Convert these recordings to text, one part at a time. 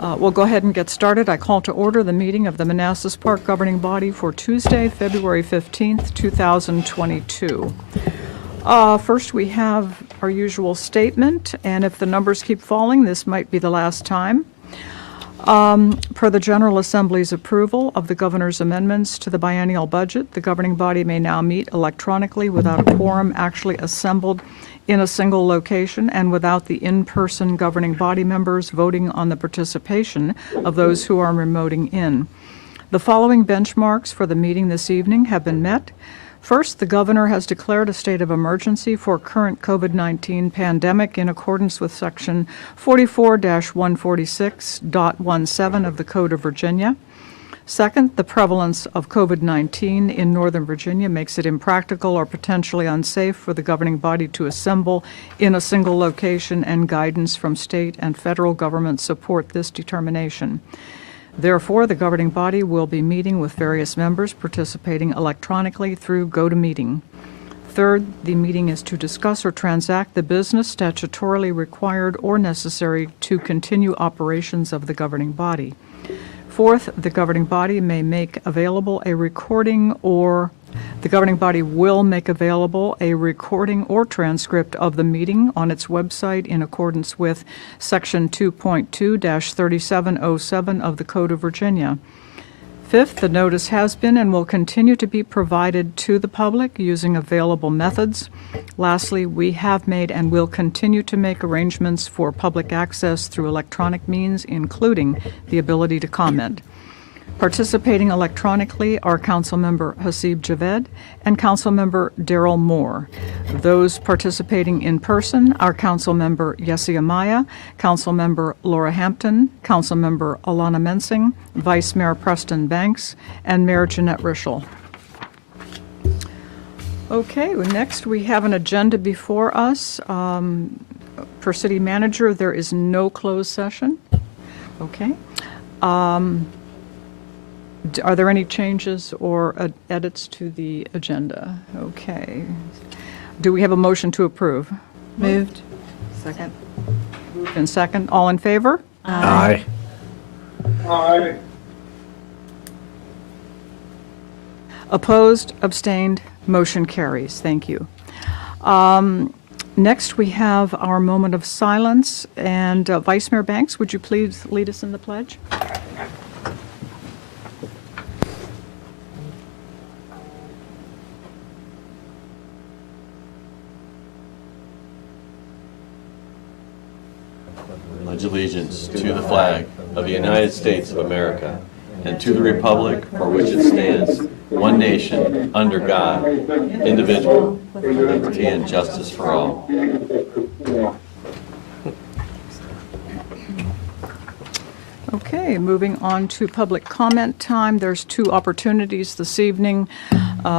We'll go ahead and get started. I call to order the meeting of the Manassas Park Governing Body for Tuesday, February 15th, 2022. First, we have our usual statement, and if the numbers keep falling, this might be the last time. Per the General Assembly's approval of the Governor's amendments to the biennial budget, the governing body may now meet electronically without a quorum actually assembled in a single location and without the in-person governing body members voting on the participation of those who are remoting in. The following benchmarks for the meeting this evening have been met. First, the governor has declared a state of emergency for current COVID-19 pandemic in accordance with Section 44-146.17 of the Code of Virginia. Second, the prevalence of COVID-19 in Northern Virginia makes it impractical or potentially unsafe for the governing body to assemble in a single location, and guidance from state and federal governments support this determination. Therefore, the governing body will be meeting with various members participating electronically through GoToMeeting. Third, the meeting is to discuss or transact the business statutorily required or necessary to continue operations of the governing body. Fourth, the governing body may make available a recording or the governing body will make available a recording or transcript of the meeting on its website in accordance with Section 2.2-3707 of the Code of Virginia. Fifth, the notice has been and will continue to be provided to the public using available methods. Lastly, we have made and will continue to make arrangements for public access through electronic means, including the ability to comment. Participating electronically are Councilmember Hasib Javed and Councilmember Darrell Moore. Those participating in person are Councilmember Yessi Amaya, Councilmember Laura Hampton, Councilmember Alana Mensing, Vice Mayor Preston Banks, and Mayor Jeanette Rischel. Okay, next we have an agenda before us. Per City Manager, there is no closed session. Okay. Are there any changes or edits to the agenda? Okay. Do we have a motion to approve? Moved. Second. Moved and second. All in favor? Aye. Aye. Opposed? Abstained? Motion carries. Thank you. Next, we have our moment of silence. And Vice Mayor Banks, would you please lead us in the pledge? Pledge allegiance to the flag of the United States of America and to the republic for which it stands, one nation, under God, indivisible, with liberty and justice for all. Okay, moving on to public comment time. There's two opportunities this evening.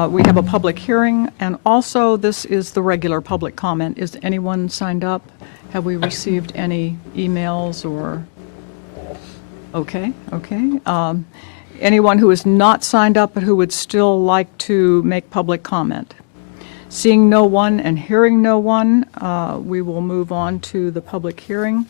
We have a public hearing, and also this is the regular public comment. Is anyone signed up? Have we received any emails or? Okay. Anyone who is not signed up but who would still like to make public comment? Seeing no one and hearing no one, we will move on to the public hearing.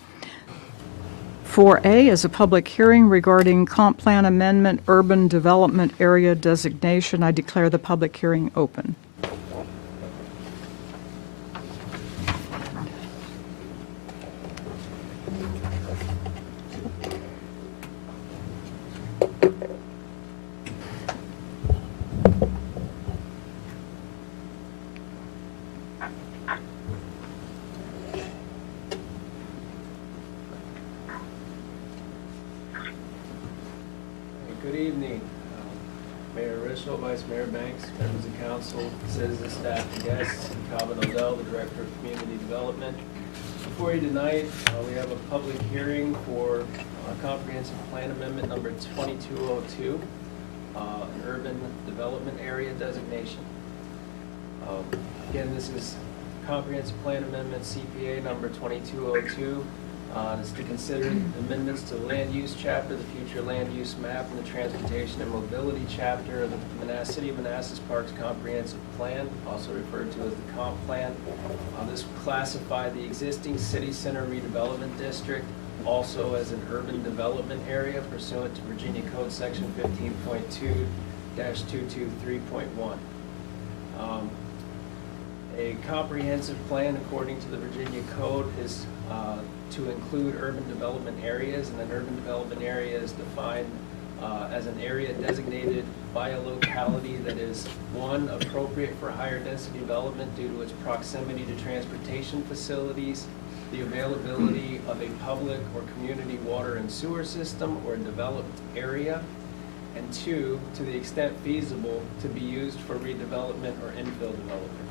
4A is a public hearing regarding Comp Plan Amendment Urban Development Area Designation. I declare the public hearing open. Good evening, Mayor Rischel, Vice Mayor Banks, members of council, citizens, staff, and guests, and Calvin Odell, the Director of Community Development. Before you tonight, we have a public hearing for Comprehensive Plan Amendment number 2202, an Urban Development Area Designation. Again, this is Comprehensive Plan Amendment CPA number 2202. Is to consider amendments to the Land Use Chapter, the Future Land Use Map, and the Transportation and Mobility Chapter of the City of Manassas Parks Comprehensive Plan, also referred to as the Comp Plan. This will classify the existing City Center Redevelopment District also as an urban development area pursuant to Virginia Code Section 15.2-223.1. A comprehensive plan according to the Virginia Code is to include urban development areas, and an urban development area is defined as an area designated by a locality that is, one, appropriate for higher density development due to its proximity to transportation facilities, the availability of a public or community water and sewer system or developed area, and two, to the extent feasible, to be used for redevelopment or infill development.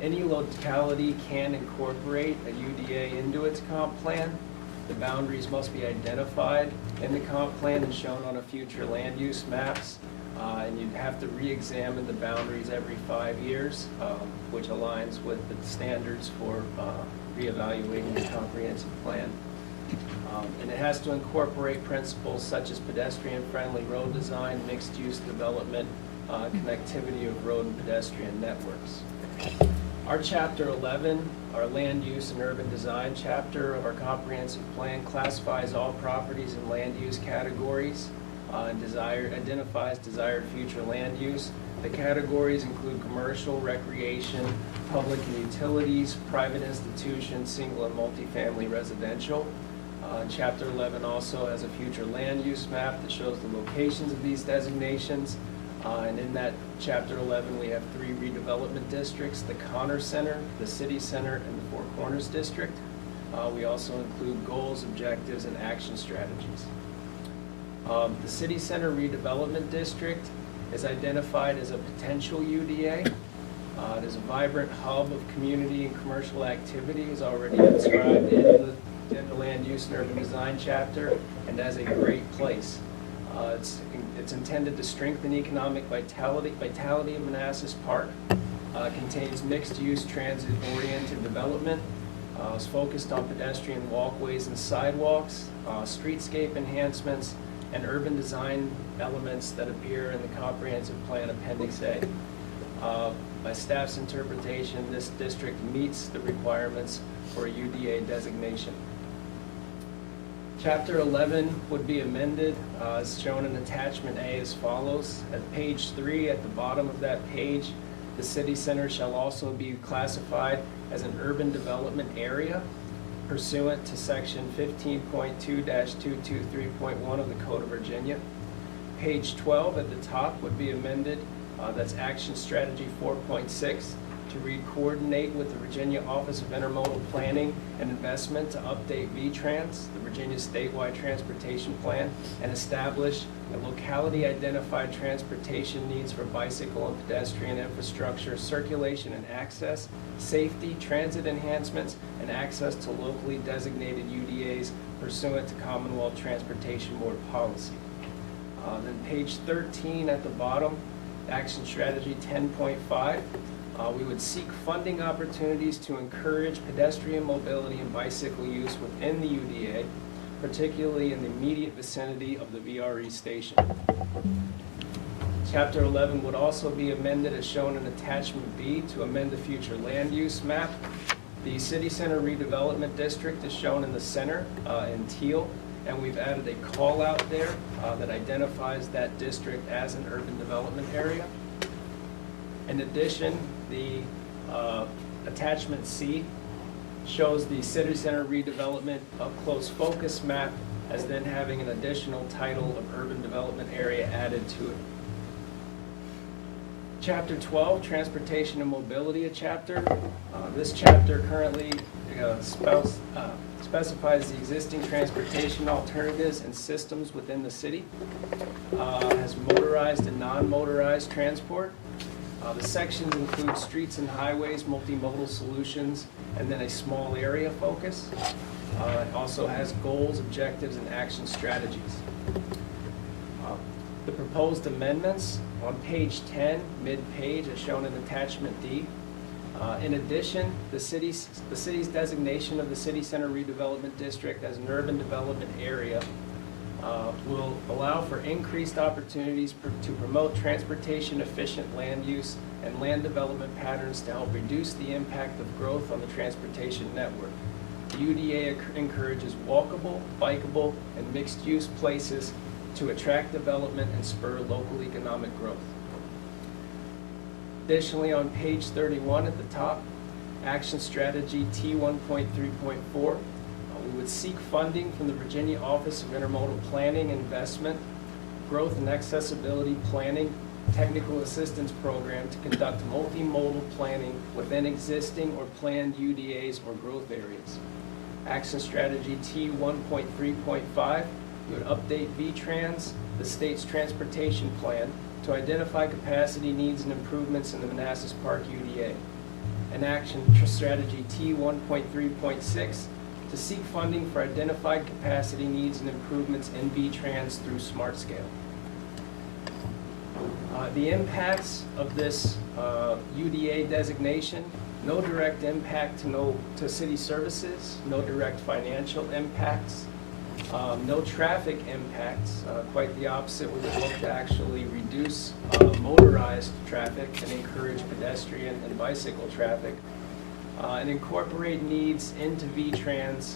Any locality can incorporate a UDA into its comp plan. The boundaries must be identified in the comp plan and shown on a future land use maps. And you'd have to re-examine the boundaries every 5 years, which aligns with the standards for reevaluating the comprehensive plan. And it has to incorporate principles such as pedestrian-friendly road design, mixed-use development, connectivity of road and pedestrian networks. Our Chapter 11, our Land Use and Urban Design chapter of our comprehensive plan, classifies all properties in land use categories and identifies desired future land use. The categories include commercial, recreation, public and utilities, private institutions, single and multifamily residential. Chapter 11 also has a future land use map that shows the locations of these designations. And in that Chapter 11, we have 3 redevelopment districts: the Connor Center, the City Center, and the Four Corners District. We also include goals, objectives, and action strategies. The City Center Redevelopment District is identified as a potential UDA. It is a vibrant hub of community and commercial activity, as already described in the Land Use and Urban Design chapter, and as a great place. It's intended to strengthen economic vitality of Manassas Park. Contains mixed-use, transit-oriented development. Is focused on pedestrian walkways and sidewalks, streetscape enhancements, and urban design elements that appear in the Comprehensive Plan Appendix A. By staff's interpretation, this district meets the requirements for a UDA designation. Chapter 11 would be amended as shown in Attachment A as follows. At page 3, at the bottom of that page, the city center shall also be classified as an urban development area pursuant to section 15.2-223.1 of the Code of Virginia. Page 12 at the top would be amended. That's Action Strategy 4.6 to read coordinate with the Virginia Office of Intermodal Planning and Investment to update VTrans, the Virginia statewide transportation plan, and establish a locality identified transportation needs for bicycle and pedestrian infrastructure, circulation and access, safety, transit enhancements, and access to locally designated UDAs pursuant to Commonwealth Transportation Board policy. Then page 13 at the bottom, Action Strategy 10.5. We would seek funding opportunities to encourage pedestrian mobility and bicycle use within the UDA, particularly in the immediate vicinity of the VRE station. Chapter 11 would also be amended as shown in Attachment B to amend the future land use map. The City Center Redevelopment District is shown in the center in teal, and we've added a call out there that identifies that district as an urban development area. In addition, the Attachment C shows the City Center Redevelopment Up Close Focus map as then having an additional title of Urban Development Area added to it. Chapter 12, Transportation and Mobility, a chapter. This chapter currently specifies the existing transportation alternatives and systems within the city. Has motorized and non-motorized transport. The sections include streets and highways, multimodal solutions, and then a small area focus. It also has goals, objectives, and action strategies. The proposed amendments on page 10, mid-page, as shown in Attachment D. In addition, the city's designation of the City Center Redevelopment District as an urban development area will allow for increased opportunities to promote transportation-efficient land use and land development patterns to help reduce the impact of growth on the transportation network. The UDA encourages walkable, bikeable, and mixed-use places to attract development and spur local economic growth. Additionally, on page 31 at the top, Action Strategy T1.3.4, we would seek funding from the Virginia Office of Intermodal Planning and Investment, Growth and Accessibility Planning, Technical Assistance Program to conduct multimodal planning within existing or planned UDAs or growth areas. Action Strategy T1.3.5, we would update VTrans, the state's transportation plan, to identify capacity needs and improvements in the Manassas Park UDA. And Action Strategy T1.3.6, to seek funding for identified capacity needs and improvements in VTrans through Smart Scale. The impacts of this UDA designation: no direct impact to city services, no direct financial impacts, no traffic impacts, quite the opposite. We would look to actually reduce motorized traffic and encourage pedestrian and bicycle traffic, and incorporate needs into VTrans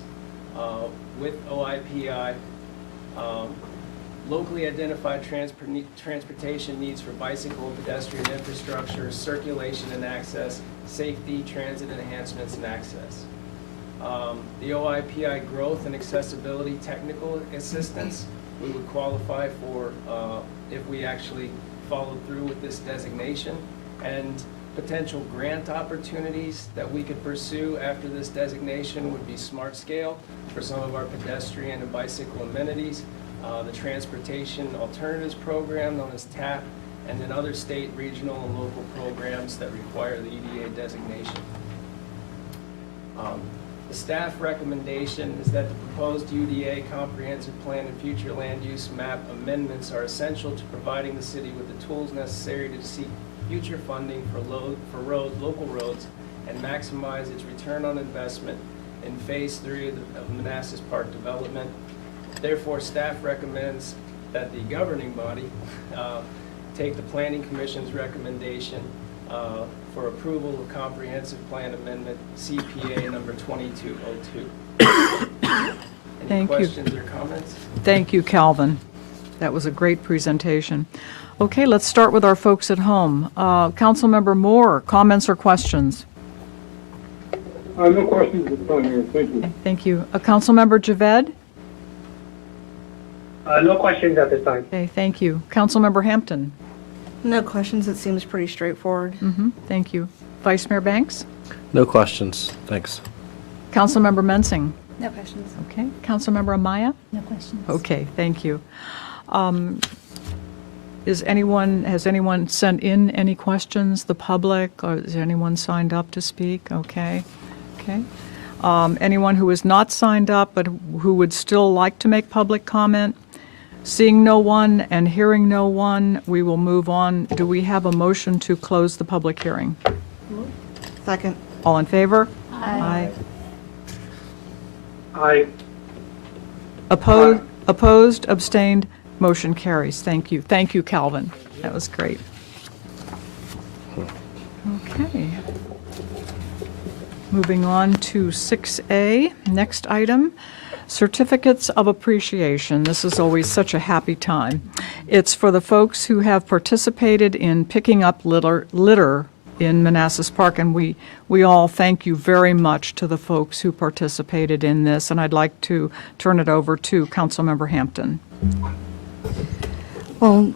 with OIPI, locally identified transportation needs for bicycle and pedestrian infrastructure, circulation and access, safety, transit enhancements, and access. The OIPI growth and accessibility technical assistance, we would qualify for if we actually followed through with this designation, and potential grant opportunities that we could pursue after this designation would be Smart Scale for some of our pedestrian and bicycle amenities, the Transportation Alternatives Program known as TAP, and then other state, regional, and local programs that require the EDA designation. The staff recommendation is that the proposed UDA comprehensive plan and future land use map amendments are essential to providing the city with the tools necessary to seek future funding for local roads, and maximize its return on investment in Phase 3 of Manassas Park development. Therefore, staff recommends that the governing body take the Planning Commission's recommendation for approval of Comprehensive Plan Amendment CPA number 2202. Any Thank you. questions or comments? Thank you, Calvin. That was a great presentation. Okay, let's start with our folks at home. Councilmember Moore, comments or questions? No questions at this time, Mayor. Thank you. Thank you. Councilmember Javed? No questions at this time. Okay, thank you. Councilmember Hampton? No questions. It seems pretty straightforward. Thank you. Vice Mayor Banks? No questions. Thanks. Councilmember Mensing? No questions. Okay. Councilmember Amaya? No questions. Okay, thank you. Has anyone sent in any questions, the public, or is anyone signed up to speak? Okay. Anyone who is not signed up but who would still like to make public comment? Seeing no one and hearing no one, we will move on. Do we have a motion to close the public hearing? Second. All in favor? Aye. Aye. Opposed, abstained, motion carries. Thank you. Thank you, Calvin. That was great. Okay. Moving on to 6A, next item, certificates of appreciation. This is always such a happy time. It's for the folks who have participated in picking up litter in Manassas Park, and we all thank you very much to the folks who participated in this, and I'd like to turn it over to Councilmember Hampton. Well,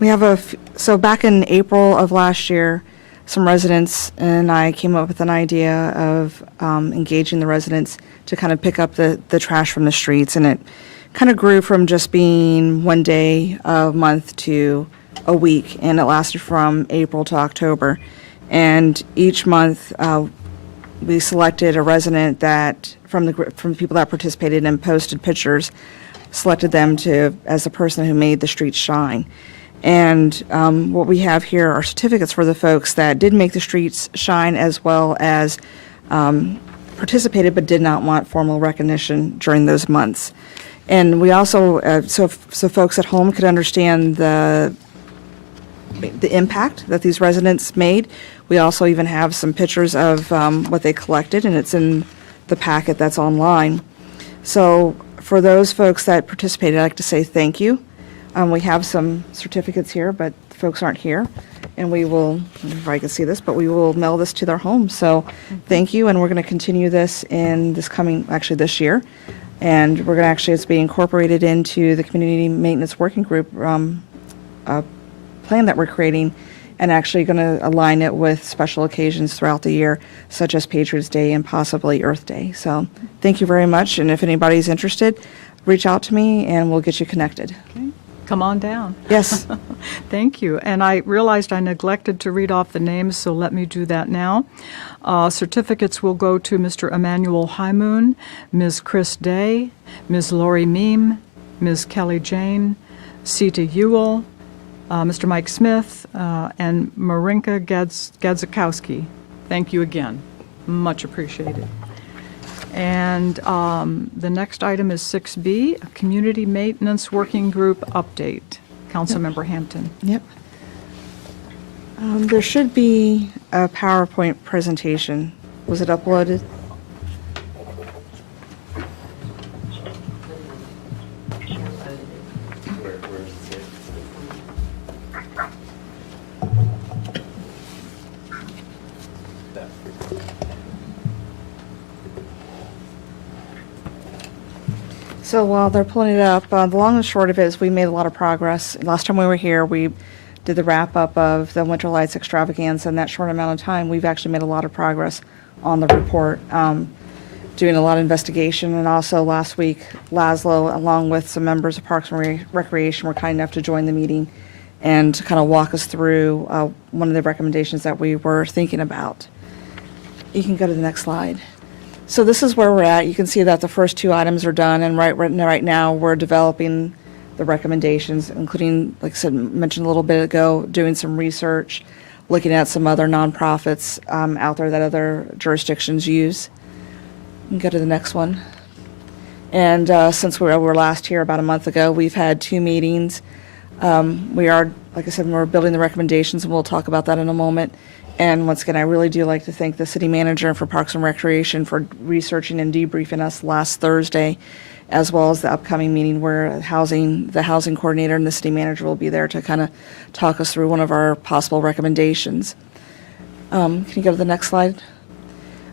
we have so back in April of last year, some residents and I came up with an idea of engaging the residents to kind of pick up the trash from the streets, and it kind of grew from just being one day a month to a week, and it lasted from April to October. And each month we selected a resident that from people that participated and posted pictures, selected them as the person who made the streets shine. And what we have here are certificates for the folks that did make the streets shine, as well as participated but did not want formal recognition during those months. And we also, so folks at home could understand the impact that these residents made, we also even have some pictures of what they collected, and it's in the packet that's online. So for those folks that participated, I'd like to say thank you. We have some certificates here, but folks aren't here. And we will, if I can see this, but we will mail this to their homes. So thank you, and we're going to continue this in this year. And we're going to actually, it's being incorporated into the Community Maintenance Working Group plan that we're creating, and actually going to align it with special occasions throughout the year, such as Patriots Day and possibly Earth Day. So thank you very much, and if anybody's interested, reach out to me and we'll get you connected. Okay. Come on down. Yes. Thank you. And I realized I neglected to read off the names, so let me do that now. Certificates will go to Mr. Emmanuel Hymoon, Ms. Chris Day, Ms. Lori Meem, Ms. Kelly Jane, Sita Ewell, Mr. Mike Smith, and Marinka Gadzikowski. Thank you again. Much appreciated. And the next item is 6B, a Community Maintenance Working Group update. Councilmember Hampton. Yep. There should be a PowerPoint presentation. Was it uploaded? So while they're pulling it up, the long and short of it is we made a lot of progress. Last time we were here, we did the wrap-up of the Winter Lights extravaganza. In that short amount of time, we've actually made a lot of progress on the report, doing a lot of investigation. And also last week, Laszlo, along with some members of Parks and Recreation, were kind enough to join the meeting and to kind of walk us through one of the recommendations that we were thinking about. You can go to the next slide. So this is where we're at. You can see that the first two items are done, and right now we're developing the recommendations, including, like I said, mentioned a little bit ago, doing some research, looking at some other nonprofits out there that other jurisdictions use. You can go to the next one. And since we were last here about a month ago, we've had 2 meetings. We are, like I said, we're building the recommendations, and we'll talk about that in a moment. And once again, I really do like to thank the city manager for Parks and Recreation for researching and debriefing us last Thursday, as well as the upcoming meeting where the housing coordinator and the city manager will be there to kind of talk us through one of our possible recommendations. Can you go to the next slide?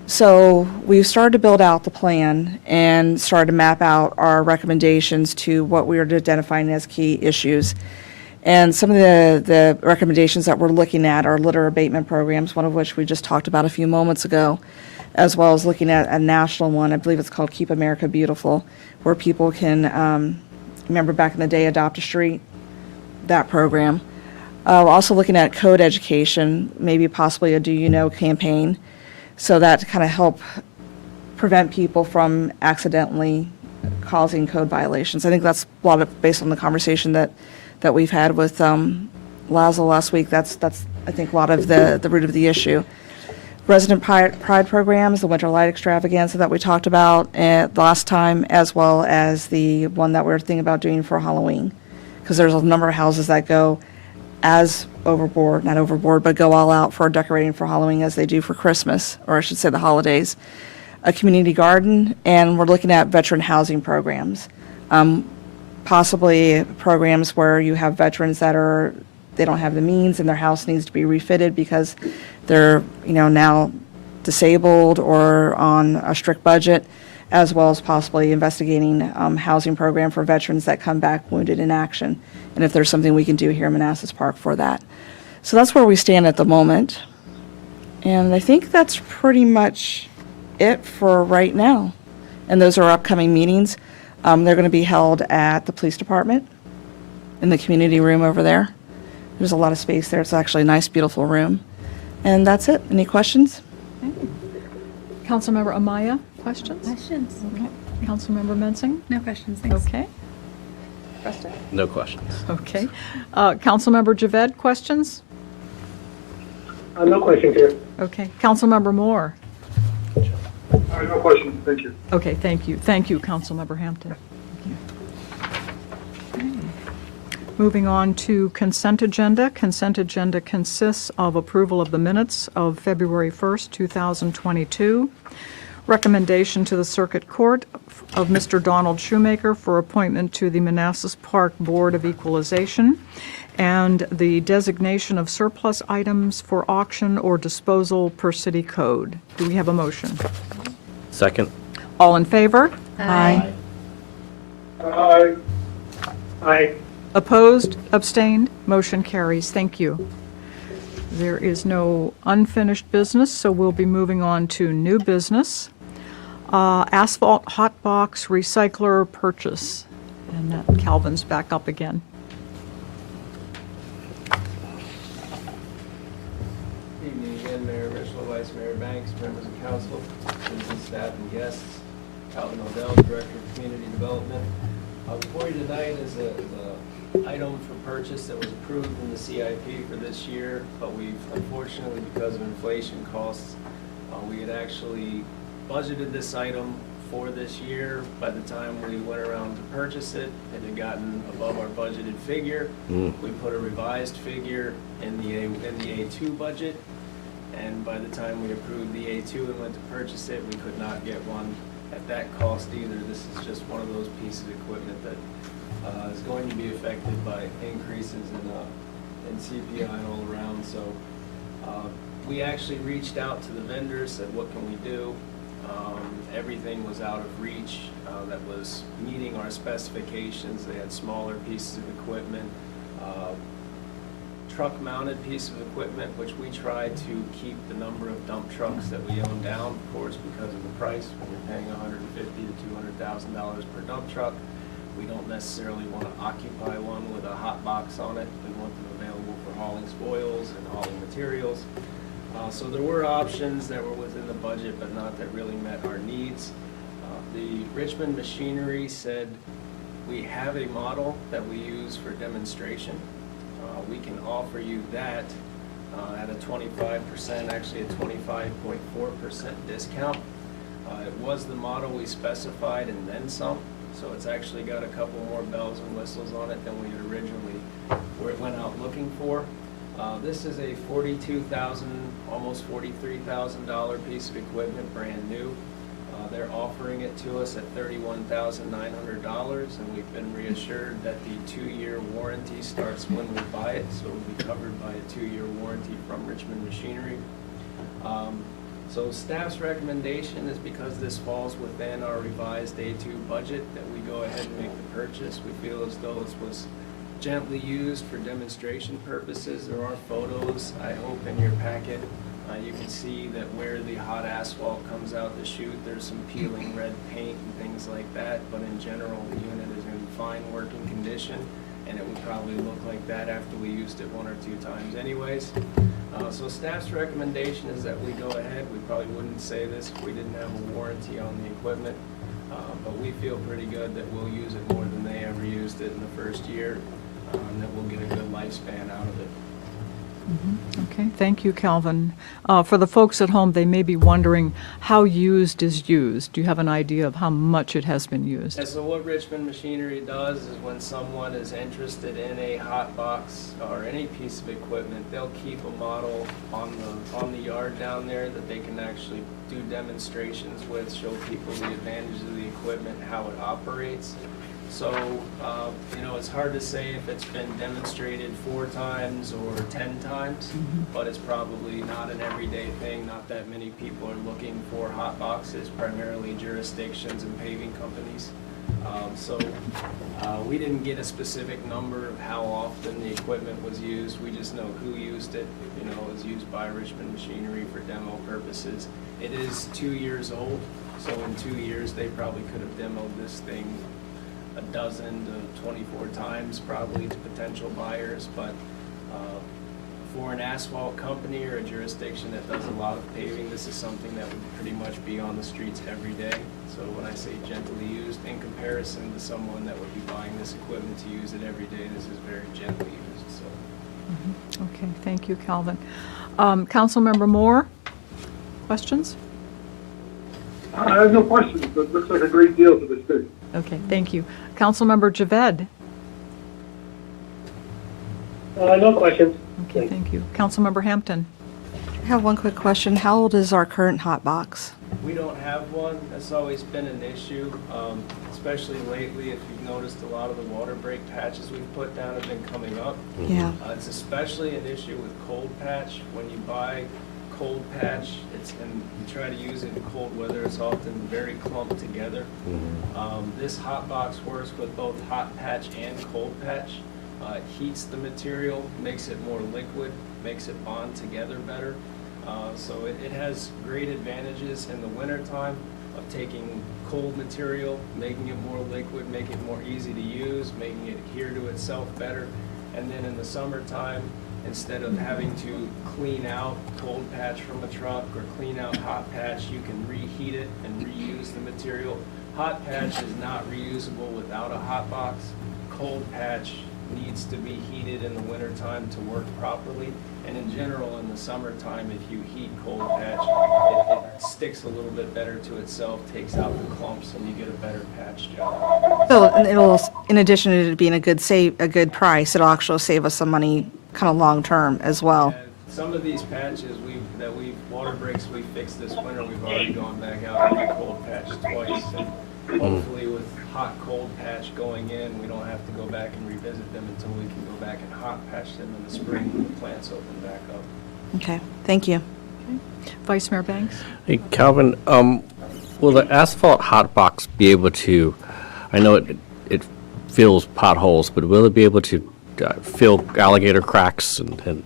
So we've started to build out the plan and started to map out our recommendations to what we are identifying as key issues. And some of the recommendations that we're looking at are litter abatement programs, one of which we just talked about a few moments ago, as well as looking at a national one. I believe it's called Keep America Beautiful, where people can, remember back in the day, Adopt a Street, that program. Also looking at code education, maybe possibly a Do You Know campaign, so that to kind of help prevent people from accidentally causing code violations. I think that's a lot of, based on the conversation that we've had with Laszlo last week, that's I think a lot of the root of the issue. Resident Pride programs, the Winter Light extravaganza that we talked about last time, as well as the one that we're thinking about doing for Halloween, because there's a number of houses that go not overboard, but go all out for decorating for Halloween as they do for Christmas, or I should say the holidays. A community garden, and we're looking at veteran housing programs. Possibly programs where you have veterans that they don't have the means and their house needs to be refitted because they're, now disabled or on a strict budget, as well as possibly investigating housing program for veterans that come back wounded in action, and if there's something we can do here in Manassas Park for that. So that's where we stand at the moment, and I think that's pretty much it for right now. And those are upcoming meetings. They're going to be held at the police department in the community room over there. There's a lot of space there. It's actually a nice, beautiful room. And that's it. Any questions? Okay. Councilmember Amaya, questions? Questions? Okay. Councilmember Mensing? No questions, thanks. Okay. No questions. Okay. Councilmember Javed, questions? No questions here. Okay. Councilmember Moore? No questions, thank you. Okay, thank you. Thank you, Councilmember Hampton. Thank you. Okay. Moving on to consent agenda. Consent agenda consists of approval of the minutes of February 1st, 2022, recommendation to the Circuit Court of Mr. Donald Shuemaker for appointment to the Manassas Park Board of Equalization, and the designation of surplus items for auction or disposal per city code. Do we have a motion? Second. All in favor? Aye. Aye. Aye. Opposed? Abstained? Motion carries. Thank you. There is no unfinished business, so we'll be moving on to new business. Asphalt Hot Box Recycler Purchase. And Calvin's back up again. Evening again, Mayor Ritchell, Vice Mayor Banks, members of council, citizen staff and guests. Calvin Odell, Director of Community Development. Before you tonight is a item for purchase that was approved in the CIP for this year, but we've, unfortunately, because of inflation costs, we had actually budgeted this item for this year. By the time we went around to purchase it, it had gotten above our budgeted figure. We put a revised figure in the A2 budget, and by the time we approved the A2 and went to purchase it, we could not get one at that cost either. This is just one of those pieces of equipment that is going to be affected by increases in CPI all around. So we actually reached out to the vendors, said, what can we do? Everything was out of reach that was meeting our specifications. They had smaller pieces of equipment, truck-mounted piece of equipment, which we tried to keep the number of dump trucks that we own down, of course, because of the price. When you're paying $150,000 to $200,000 per dump truck, we don't necessarily want to occupy one with a hot box on it. We want them available for hauling spoils and hauling materials. So there were options that were within the budget, but not that really met our needs. The Richmond Machinery said, we have a model that we use for demonstration. We can offer you that at a 25%, actually a 25.4% discount. It was the model we specified and then some, so it's actually got a couple more bells and whistles on it than we had originally went out looking for. This is a $42,000, almost $43,000 piece of equipment, brand new. They're offering it to us at $31,900, and we've been reassured that the 2-year warranty starts when we buy it, so we'll be covered by a 2-year warranty from Richmond Machinery. So staff's recommendation is, because this falls within our revised A2 budget, that we go ahead and make the purchase. We feel as though this was gently used for demonstration purposes. There are photos, I hope, in your packet. You can see that where the hot asphalt comes out the chute, there's some peeling red paint and things like that, but in general, the unit is in fine working condition, and it would probably look like that after we used it 1 or 2 times anyways. So staff's recommendation is that we go ahead. We probably wouldn't say this if we didn't have a warranty on the equipment, but we feel pretty good that we'll use it more than they ever used it in the first year, and that we'll get a good lifespan out of it. Okay, thank you, Calvin. For the folks at home, they may be wondering how used is used. Do you have an idea of how much it has been used? And so what Richmond Machinery does is, when someone is interested in a hot box or any piece of equipment, they'll keep a model on the yard down there that they can actually do demonstrations with, show people the advantages of the equipment, how it operates. So, it's hard to say if it's been demonstrated 4 times or 10 times, but it's probably not an everyday thing. Not that many people are looking for hot boxes, primarily jurisdictions and paving companies. We didn't get a specific number of how often the equipment was used. We just know who used it. It was used by Richmond Machinery for demo purposes. It is 2 years old, so in 2 years they probably could have demoed this thing a dozen to 24 times probably to potential buyers, but for an asphalt company or a jurisdiction that does a lot of paving, this is something that would pretty much be on the streets every day. So when I say gently used, in comparison to someone that would be buying this equipment to use it every day, this is very gently used. So. Okay, thank you, Calvin. Councilmember Moore, questions? I have no questions, but it looks like a great deal for the city. Okay, thank you. Councilmember Javed? No questions. Okay, thank you. Councilmember Hampton? I have one quick question. How old is our current hot box? We don't have one. That's always been an issue, especially lately. If you've noticed, a lot of the water break patches we've put down have been coming up. Yeah. It's especially an issue with cold patch. When you buy cold patch, and you try to use it in cold weather, it's often very clumped together. This hot box works with both hot patch and cold patch. It heats the material, makes it more liquid, makes it bond together better. So it has great advantages in the wintertime of taking cold material, making it more liquid, making it more easy to use, making it adhere to itself better. And then in the summertime, instead of having to clean out cold patch from a truck or clean out hot patch, you can reheat it and reuse the material. Hot patch is not reusable without a hot box. Cold patch needs to be heated in the wintertime to work properly. And in general, in the summertime, if you heat cold patch, it sticks a little bit better to itself, takes out the clumps, and you get a better patch job. So and it'll, in addition to it being a good price, it'll actually save us some money kind of long term as well. And some of these patches water breaks we fixed this winter, we've already gone back out and cold patch twice. And hopefully with hot cold patch going in, we don't have to go back and revisit them until we can go back and hot patch them in the spring when the plants open back up. Okay, thank you. Vice Mayor Banks? Hey, Calvin, will the asphalt hot box be able to, I know it fills potholes, but will it be able to fill alligator cracks and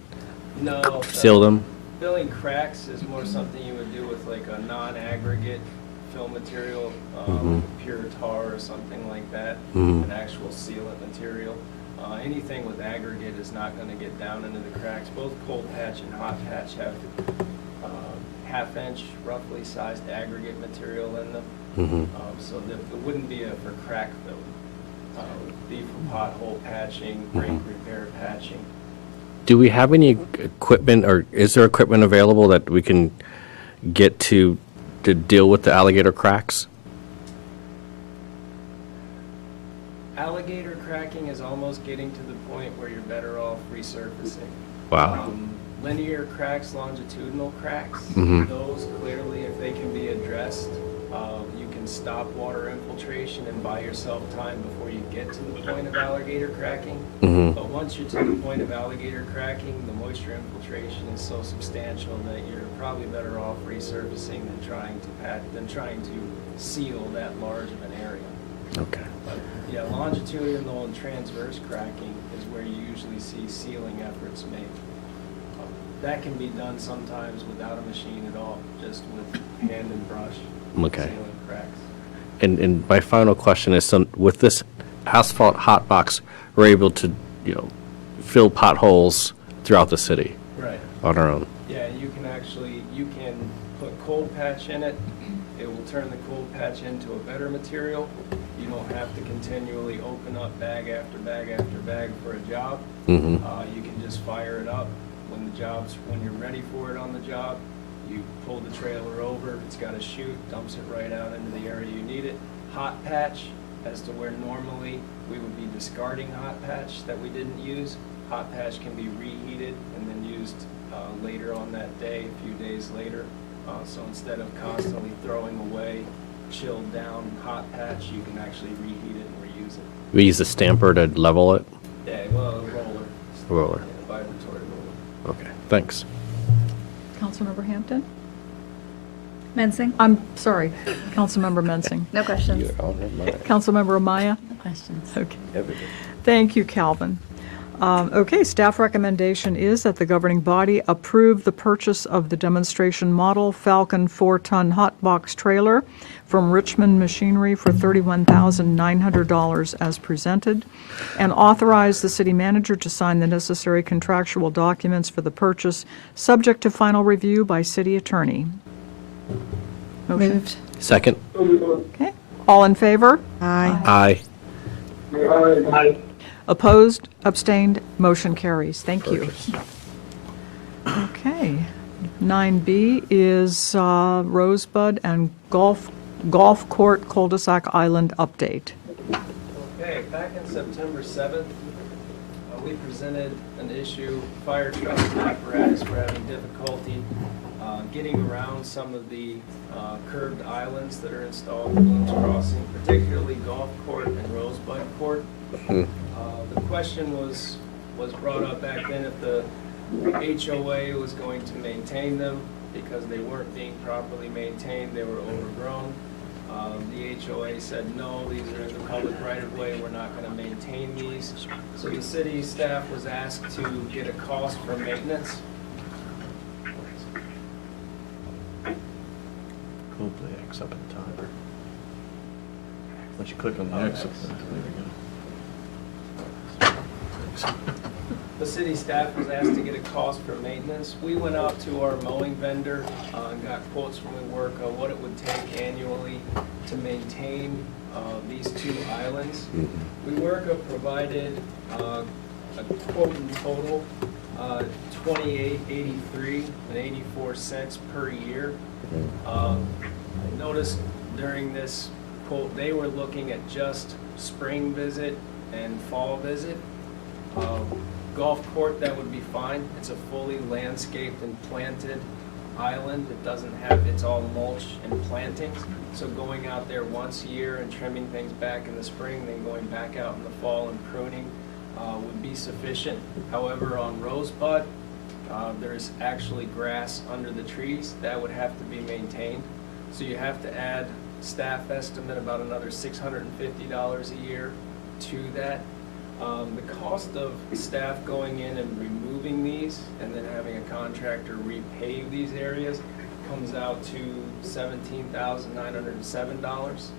No, seal them? filling cracks is more something you would do with like a non-aggregate fill material, pure tar or something like that, an actual sealant material. Anything with aggregate is not going to get down into the cracks. Both cold patch and hot patch have half-inch, roughly sized aggregate material in them. So it wouldn't be for crack filling. It would be for pothole patching, brake repair patching. Do we have any equipment, or is there equipment available that we can get to deal with the alligator cracks? Alligator cracking is almost getting to the point where you're better off resurfacing. Wow. Linear cracks, longitudinal cracks, those clearly, if they can be addressed, you can stop water infiltration and buy yourself time before you get to the point of alligator cracking. But once you're to the point of alligator cracking, the moisture infiltration is so substantial that you're probably better off resurfacing than trying to seal that large of an area. Okay. But yeah, longitudinal and transverse cracking is where you usually see sealing efforts made. That can be done sometimes without a machine at all, just with hand and brush. Okay. Sealing cracks. And my final question is, with this asphalt hot box, we're able to, fill potholes throughout the city Right. on our own. Yeah, you can put cold patch in it. It will turn the cold patch into a better material. You don't have to continually open up bag after bag after bag for a job. You can just fire it up when you're ready for it on the job. You pull the trailer over, it's got a chute, dumps it right out into the area you need it. Hot patch, as to where normally we would be discarding hot patch that we didn't use. Hot patch can be reheated and then used later on that day, a few days later. So instead of constantly throwing away chilled down hot patch, you can actually reheat it and reuse it. We use a stamper to level it? Yeah, well, a roller. Roller. Yeah, vibratory roller. Okay, thanks. Councilmember Hampton? Mensing? I'm sorry, Councilmember Mensing. No questions. Councilmember Amaya? No questions. Okay. Thank you, Calvin. Okay, staff recommendation is that the governing body approve the purchase of the demonstration model Falcon 4-ton hot box trailer from Richmond Machinery for $31,900 as presented, and authorize the city manager to sign the necessary contractual documents for the purchase, subject to final review by city attorney. Motion. Moved. Second? Okay, all in favor? Aye. Aye. Opposed, abstained, motion carries. Thank you. Okay. 9B is Rosebud and Golf Court Cul-de-sac Island update. Okay, back in September 7th, we presented an issue, fire trucks and apparatus were having difficulty getting around some of the curved islands that are installed in Bloom's Crossing, particularly Golf Court and Rosebud Court. The question was brought up back then if the HOA was going to maintain them because they weren't being properly maintained, they were overgrown. The HOA said, no, these are in the public right-of-way, we're not going to maintain these. So the city staff was asked to get a cost for maintenance. Hold the X up at the top. Once you click on the X, there we go. The city staff was asked to get a cost for maintenance. We went out to our mowing vendor and got quotes from WeWork on what it would take annually to maintain these two islands. WeWork provided a quote in total, $28.83 and 84 cents per year. I noticed during this quote, they were looking at just spring visit and fall visit. Golf court, that would be fine. It's a fully landscaped and planted island. It doesn't have, it's all mulch and plantings. So going out there once a year and trimming things back in the spring, then going back out in the fall and pruning would be sufficient. However, on Rosebud, there's actually grass under the trees. That would have to be maintained. So you have to add staff estimate about another $650 a year to that. The cost of staff going in and removing these and then having a contractor repave these areas comes out to $17,907.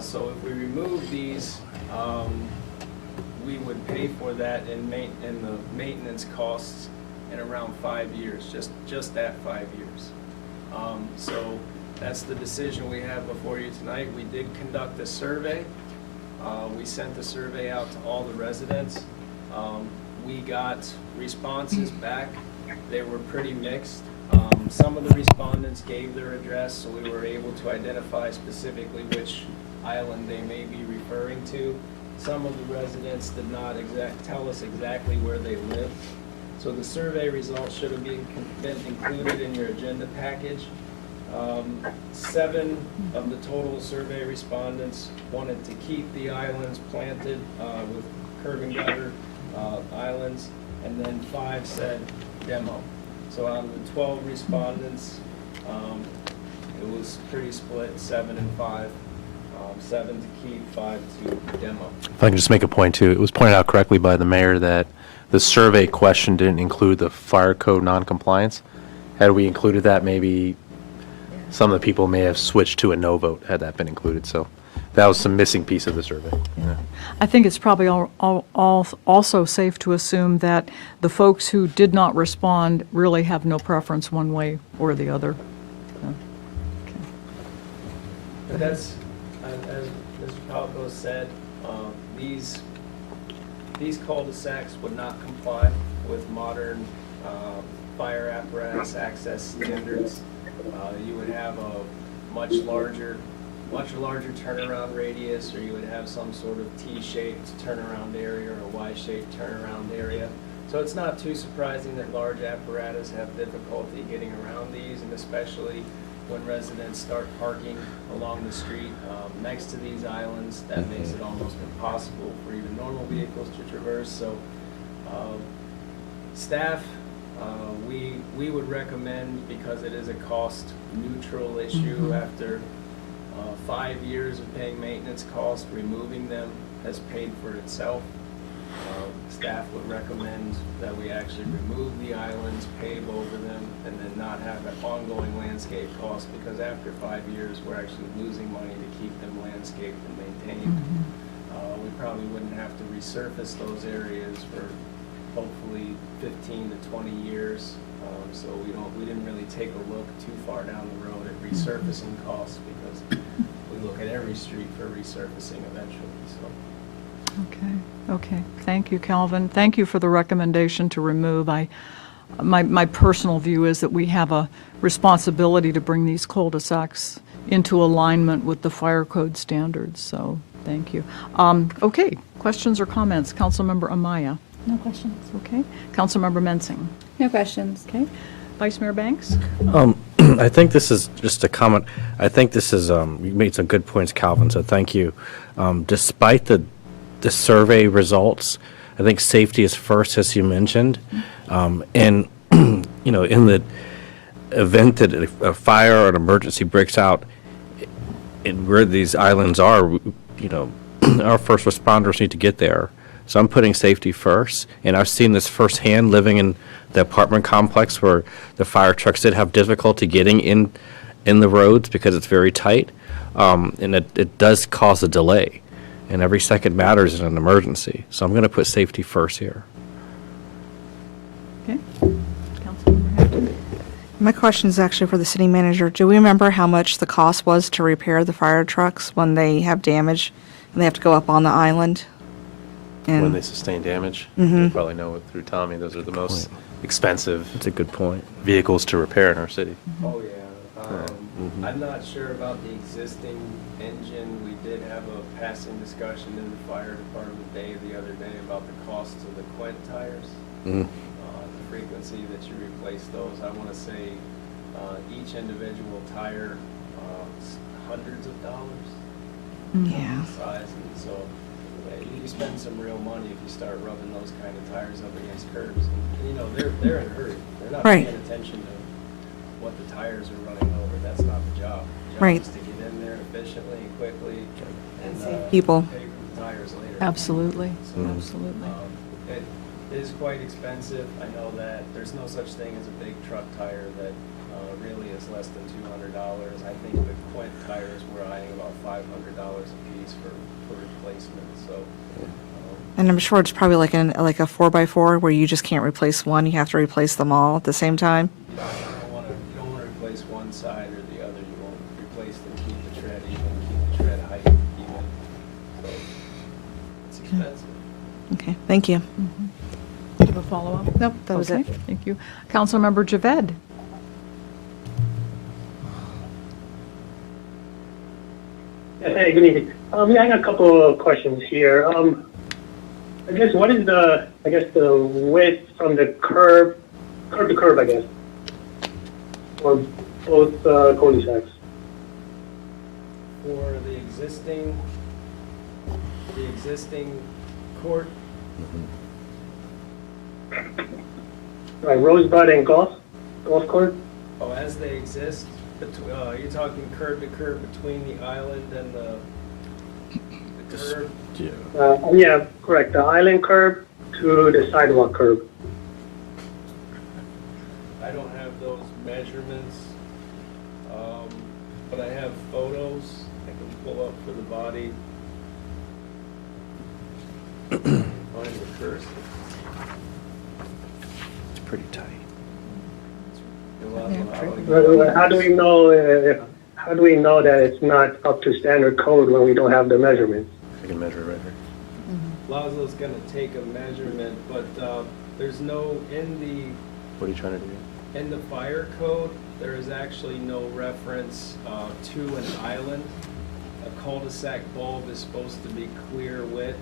So if we remove these, we would pay for that in the maintenance costs in around 5 years, just that 5 years. So that's the decision we have before you tonight. We did conduct a survey. We sent the survey out to all the residents. We got responses back. They were pretty mixed. Some of the respondents gave their address, so we were able to identify specifically which island they may be referring to. Some of the residents did not tell us exactly where they lived. So the survey results should have been included in your agenda package. 7 of the total survey respondents wanted to keep the islands planted with curb and gutter islands, and then 5 said demo. So out of the 12 respondents, it was pretty split, 7 and 5. 7 to keep, 5 to demo. If I can just make a point too, it was pointed out correctly by the mayor that the survey question didn't include the fire code noncompliance. Had we included that, maybe some of the people may have switched to a no vote had that been included. So that was some missing piece of the survey. Yeah. I think it's probably also safe to assume that the folks who did not respond really have no preference one way or the other. Okay. But that's, as Mr. Palco said, these cul-de-sacs would not comply with modern fire apparatus access standards. You would have a much larger turnaround radius, or you would have some sort of T-shaped turnaround area or a Y-shaped turnaround area. So it's not too surprising that large apparatus have difficulty getting around these, and especially when residents start parking along the street next to these islands, that makes it almost impossible for even normal vehicles to traverse. So staff, we would recommend, because it is a cost neutral issue, after 5 years of paying maintenance costs, removing them has paid for itself. Staff would recommend that we actually remove the islands, pave over them, and then not have an ongoing landscape cost, because after 5 years, we're actually losing money to keep them landscaped and maintained. We probably wouldn't have to resurface those areas for hopefully 15 to 20 years. So we didn't really take a look too far down the road at resurfacing costs, because we look at every street for resurfacing eventually, so. Okay. Thank you, Calvin. Thank you for the recommendation to remove. My personal view is that we have a responsibility to bring these cul-de-sacs into alignment with the fire code standards, so thank you. Okay, questions or comments? Councilmember Amaya. No questions. Okay. Councilmember Mensing. No questions. Okay. Vice Mayor Banks. I think this is just a comment. I think this is, you made some good points, Calvin, so thank you. Despite the survey results, I think safety is first, as you mentioned. And, you know, in the event that a fire or an emergency breaks out, in where these islands are, you know, our first responders need to get there. So I'm putting safety first, and I've seen this firsthand living in the apartment complex where the fire trucks did have difficulty getting in the roads because it's very tight, and it does cause a delay, and every second matters in an emergency. So I'm going to put safety first here. Okay. Councilmember Hampton. My question is actually for the city manager. Do we remember how much the cost was to repair the fire trucks when they have damage and they have to go up on the island? And When they sustain damage, you probably know it through Tommy, those are the most expensive That's a good point. vehicles to repair in our city. Oh, yeah. I'm not sure about the existing engine. We did have a passing discussion in the fire department the other day about the cost of the Quint tires. The frequency that you replace those. I want to say each individual tire, hundreds of dollars. Yeah. Size, and so you spend some real money if you start rubbing those kind of tires up against curbs. And, you know, they're in a hurry. They're not Right. paying attention to what the tires are running over. That's not the job. The job Right. is to get in there efficiently and quickly and people. pay for the tires later. Absolutely. So, Absolutely. It is quite expensive. I know that there's no such thing as a big truck tire that really is less than $200. I think the Quint tires were eyeing about $500 a piece for replacement, so. And I'm sure it's probably like a 4x4 where you just can't replace one, you have to replace them all at the same time. You don't want to replace one side or the other. You want to replace them, keep the tread even, keep the tread height even. So it's expensive. Okay, thank you. Do you have a follow-up? Nope, that was Okay, it. Thank you. Councilmember Javed. Yes, hey, good evening. Yeah, I got a couple of questions here. I guess what is the width from the curb to curb, I guess, for both cul-de-sacs? For the existing court, Right, Rosebud and golf course? oh, as they exist, you're talking curb to curb between the island and the curb? Yeah, correct. The island curb to the sidewalk curb. I don't have those measurements, but I have photos I can pull up for the body. Find the first. It's pretty tight. How do we know? How do we know that it's not up to standard code when we don't have the measurements? I can measure it right here. Lazo's gonna take a measurement, but there's no, What are you trying to do? in the fire code, there is actually no reference to an island. A cul-de-sac bulb is supposed to be clear width.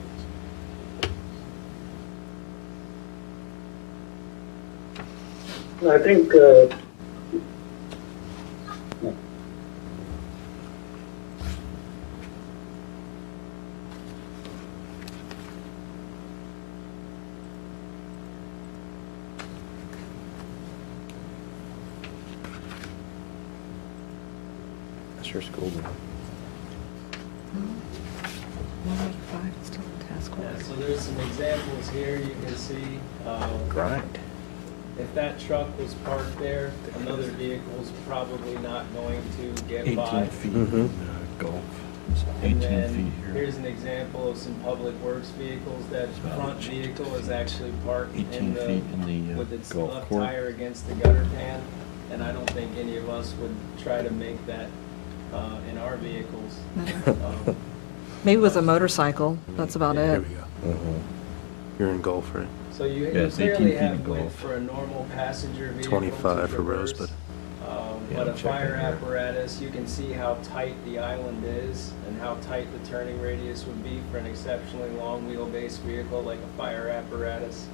I think. That's your school. Yeah, so there's some examples here you can see. Grind. If that truck was parked there, another vehicle's probably not going to get by. 18 feet golf. And then here's an example of some public works vehicles. That front vehicle is actually parked 18 feet in the with its golf left court. tire against the gutter pan. And I don't think any of us would try to make that in our vehicles. Maybe with a motorcycle, that's about Here it. we go. You're in golf, right? So you Yeah, it's 18 clearly feet have in golf. width for a normal passenger vehicle. 25 to for traverse. Rosebud. But But a fire apparatus, you can see how tight the island is and how tight the turning radius would be for an exceptionally long wheelbase vehicle like a fire apparatus.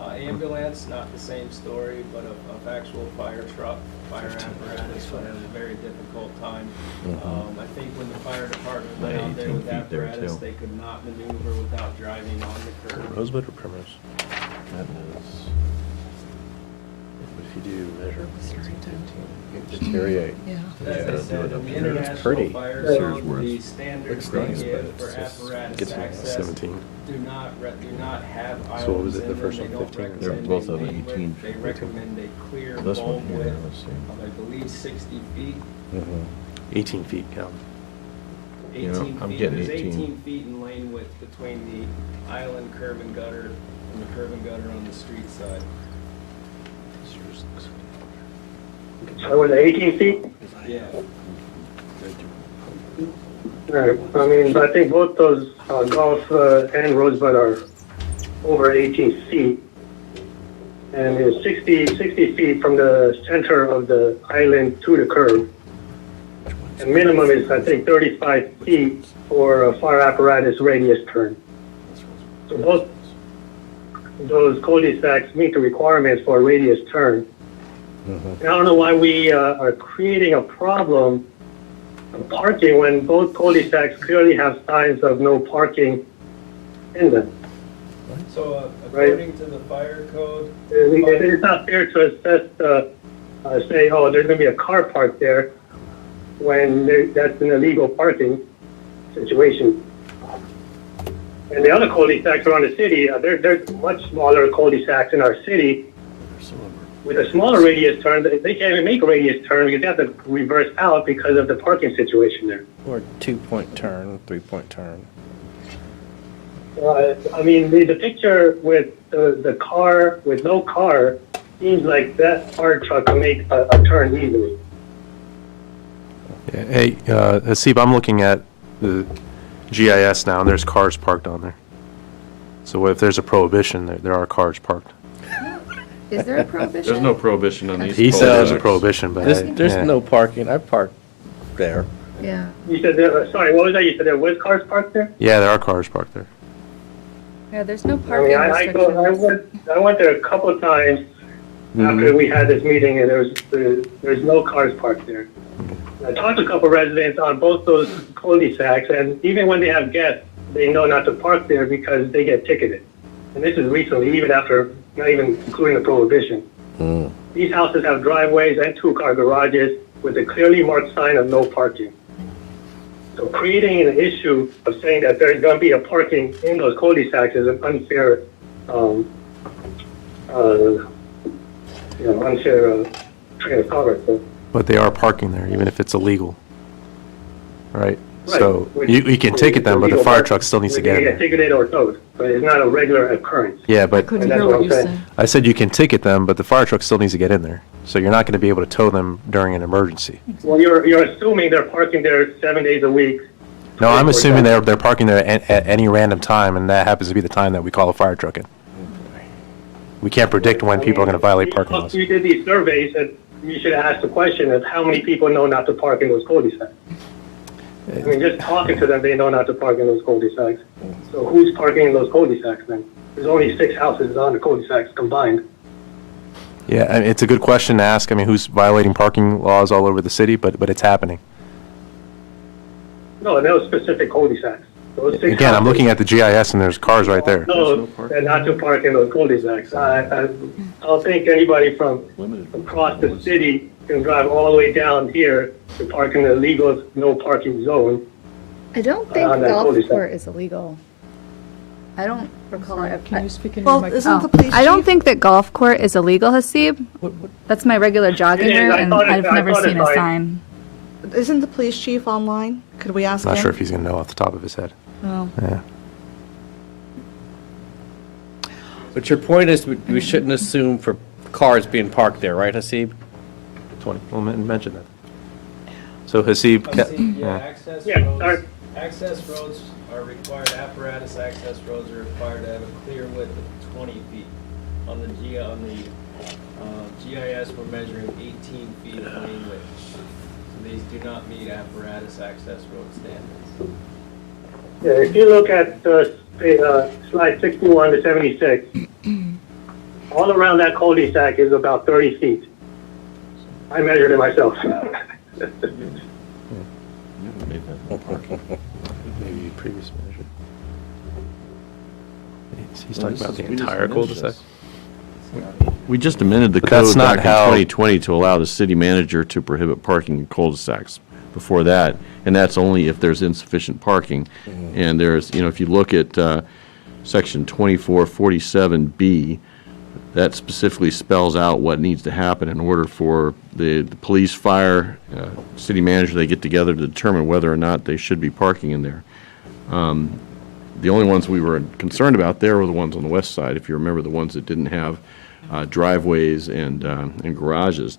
Ambulance, not the same story, but a actual fire truck, fire apparatus would have a very difficult time. I think when the fire department went out there with apparatus, they could not maneuver without driving on the curb. Rosebud or Primrose? That is, If you do measure. deteriorate. As I said, in the It's international pretty. fire It's zone, worth- the standards they nice, give but for it's just- apparatus Gets access 17. do not have islands So what was it, in the them. first They one, don't 15? recommend They're both a of lane width. 18. They recommend a clear This one bulb here, width let's see. of, I believe, 60 feet. 18 feet, Calvin. 18 You know, I'm feet. getting There's 18. 18 feet in lane width between the island curb and gutter and the curb and gutter on the street side. So was it 18 feet? Yeah. Right. I mean, I think both those Golf and Rosebud are over 18 feet. And it's 60 feet from the center of the island to the curb. And minimum is, I think, 35 feet for a fire apparatus radius turn. So both those cul-de-sacs meet the requirements for a radius turn. And I don't know why we are creating a problem of parking when both cul-de-sacs clearly have signs of no parking in them. So Right. according to the fire code, It's not fair to assess, say, oh, there's going to be a car parked there when that's an illegal parking situation. And the other cul-de-sacs around the city, there's much smaller cul-de-sacs in our city with a smaller radius turn. They can't even make a radius turn because they have to reverse out because of the parking situation there. Or 2-point turn, 3-point turn. I mean, the picture with the car, with no car, seems like that fire truck can make a turn easily. Yeah, hey, Hasib, I'm looking at the GIS now, and there's cars parked on there. So if there's a prohibition, there are cars parked. Is there a prohibition? There's no prohibition on these. He said there's a cul-de-sacs. prohibition, but There's yeah. no parking. I parked there. Yeah. You said, sorry, what was that? You said there was cars parked there? Yeah, there are cars parked there. Yeah, there's no I parking mean, restrictions. I went there a couple of times after we had this meeting, and there's no cars parked there. I talked to a couple of residents on both those cul-de-sacs, and even when they have guests, they know not to park there because they get ticketed. And this is recently, even after, not even including the prohibition. These houses have driveways and two-car garages with a clearly marked sign of no parking. So creating an issue of saying that there's going to be a parking in those cul-de-sacs is an unfair, unfair train of thought right there. But they are parking there, even if it's illegal. Right? Right. So you can ticket them, but the fire truck still needs to get in They there. get ticketed or towed, but it's not a regular occurrence. Yeah, but Couldn't And that's hear what what I'm you saying. said. I said you can ticket them, but the fire truck still needs to get in there. So you're not going to be able to tow them during an emergency. Well, you're assuming they're parking there 7 days a week. No, I'm 24/7. assuming they're parking there at any random time, and that happens to be the time that we call a fire truck in. We can't predict when people are going to violate parking laws. You did these surveys, and you should ask the question of how many people know not to park in those cul-de-sacs. I mean, just talking to them, they know not to park in those cul-de-sacs. So who's parking in those cul-de-sacs then? There's only 6 houses on the cul-de-sacs combined. Yeah, I mean, it's a good question to ask. I mean, who's violating parking laws all over the city? But it's happening. No, those specific cul-de-sacs. Those 6 Again, I'm houses. looking at the GIS, and there's cars right there. No, they're not to park in those cul-de-sacs. I don't think anybody from across the city can drive all the way down here to park in the legal no parking zone. I don't think on that golf cul-de-sac. court is illegal. I don't recall it. Can you speak in your Well, microphone? isn't the police I don't chief- think that golf court is illegal, Hasib. That's my regular jogging It is. route, I and thought it- I've I never thought it seen a fine. sign. Isn't the police chief online? Could we ask I'm him? not sure if he's going to know off the top of his head. Oh. Yeah. But your point is we shouldn't assume for cars being parked there, right, Hasib? 20. We'll mention that. So Hasib, Yeah, access Yeah, roads, sorry. access roads are required, apparatus access roads are required to have a clear width of 20 feet. on the GIS, we're measuring 18 feet of lane width. So these do not meet apparatus access road standards. Yeah, if you look at slide 61 to 76, all around that cul-de-sac is about 30 feet. I measured it myself. Maybe previous measure. He's talking about the entire cul-de-sac. We just amended the But that's code not back in how- 2020 to allow the city manager to prohibit parking in cul-de-sacs before that, and that's only if there's insufficient parking. And there's, if you look at section 2447B, that specifically spells out what needs to happen in order for the police, fire, city manager, they get together to determine whether or not they should be parking in there. The only ones we were concerned about there were the ones on the west side, if you remember, the ones that didn't have driveways and garages.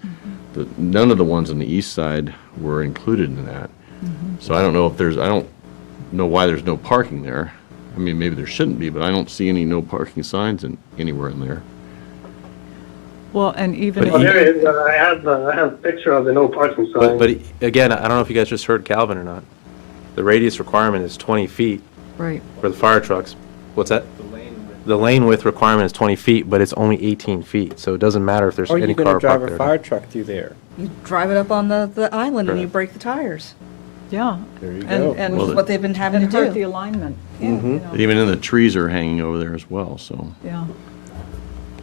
None of the ones on the east side were included in that. So I don't know I don't know why there's no parking there. I mean, maybe there shouldn't be, but I don't see any no parking signs anywhere in there. Well, and even Well, if there is, I have a picture of the no parking sign. But again, I don't know if you guys just heard Calvin or not. The radius requirement is 20 feet right. for the fire trucks. What's that? The lane width. The lane width requirement is 20 feet, but it's only 18 feet, so it doesn't matter if there's Or any you're car going to drive parked a there. fire truck through there. You drive it up on the island and you Correct. break the tires. Yeah. There you And- go. And Well, What they've been having and to hurt the do. alignment. Even in the trees are hanging over there as well, so. Yeah.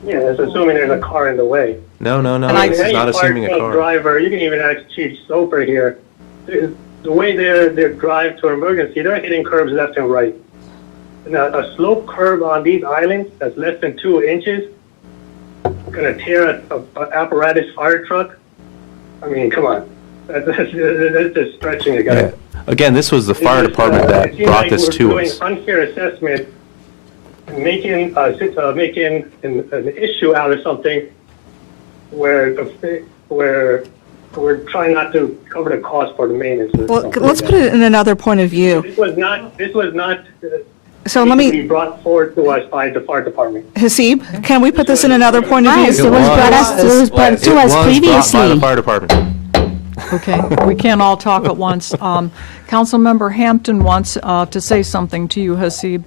Yeah, it's assuming there's a car in the way. No, And I- this is not assuming a Any car. driver, you can even ask Chief Soper here. The way they drive to emergency, they're hitting curbs left and right. Now, a slope curb on these islands that's less than 2 inches, gonna tear an apparatus fire truck. I mean, come on, that's just stretching it, guys. Again, this was the fire department that It seems brought like this we're to doing us. unfair assessment, making an issue out of something where we're trying not to cover the cost for the maintenance. or Well, something let's like put that. it in another point of view. This was not So let be me, brought forward to us by the fire department. Hasib, can we put this in another point of Yes, view? it was brought to It us was brought by the previously. fire department. Okay, we can't all talk at once. Councilmember Hampton wants to say something to you, Hasib.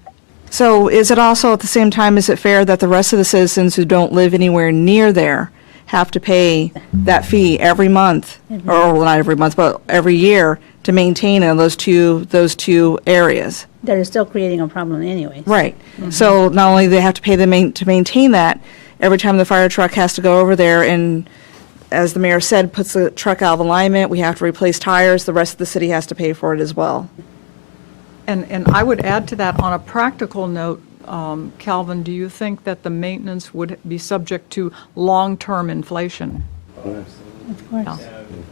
So is it also, at the same time, is it fair that the rest of the citizens who don't live anywhere near there have to pay that fee every month, or well, not every month, but every year, to maintain in those two areas? That is still creating a problem anyway. Right. So not only they have to pay to maintain that, every time the fire truck has to go over there and, as the mayor said, puts the truck out of alignment, we have to replace tires, the rest of the city has to pay for it as well. And I would add to that, on a practical note, Calvin, do you think that the maintenance would be subject to long-term inflation? Of course. Yeah.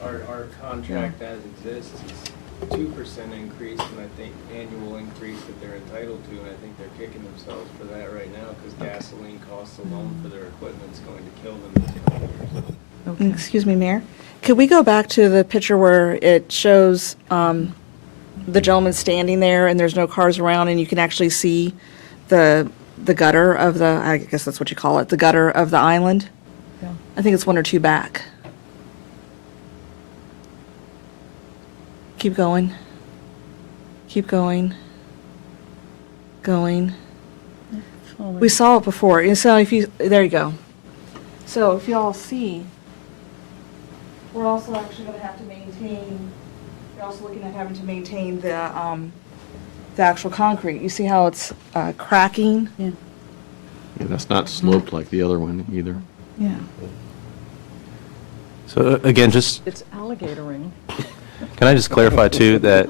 Our contract as exists is 2% increase, and I think annual increase that they're entitled to, and I think they're kicking themselves for that right now, because gasoline costs alone for their equipment is going to kill them in 20 years. Excuse me, Mayor. Could we go back to the picture where it shows the gentleman standing there and there's no cars around and you can actually see the gutter of the, I guess that's what you call it, the gutter of the island? Yeah. I think it's 1 or 2 back. Keep going. Keep going. Going. We saw it before. And so if you, there you go. So if you all see, we're also actually going to have to maintain, we're also looking at having to maintain the actual concrete. You see how it's cracking? Yeah. Yeah, that's not sloped like the other one either. Yeah. So again, just, It's alligatoring. can I just clarify too, that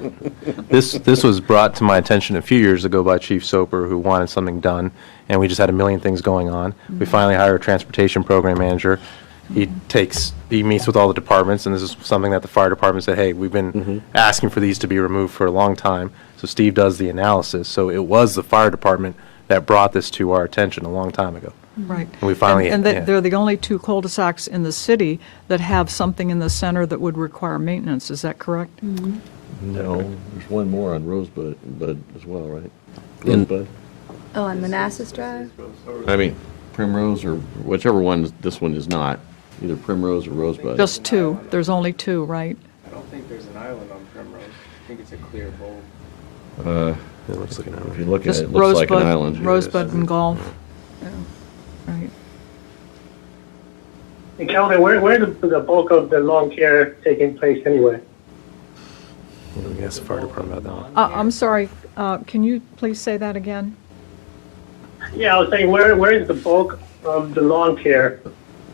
this was brought to my attention a few years ago by Chief Soper, who wanted something done, and we just had a million things going on. We finally hired a transportation program manager. He meets with all the departments, and this is something that the fire department said, hey, we've been asking for these to be removed for a long time. So Steve does the analysis. So it was the fire department that brought this to our attention a long time ago. Right. And we finally- And yeah. they're the only 2 cul-de-sacs in the city that have something in the center that would require maintenance, is that correct? No, there's one more on Rosebud as well, right? In- Rosebud? Oh, on Manassas Drive? I mean, Primrose or whichever one this one is not, either Primrose or Rosebud. Just two. There's only two, right? I don't think there's an island on Primrose. I think it's a clear bowl. It looks like an If island. you look at it, Just it looks like an island. Rosebud and Golf. Yeah, right. And Calvin, where is the bulk of the lawn care taking place anyway? Let me ask the fire department about that one. I'm sorry, can you please say that again? Yeah, I was saying, where is the bulk of the lawn care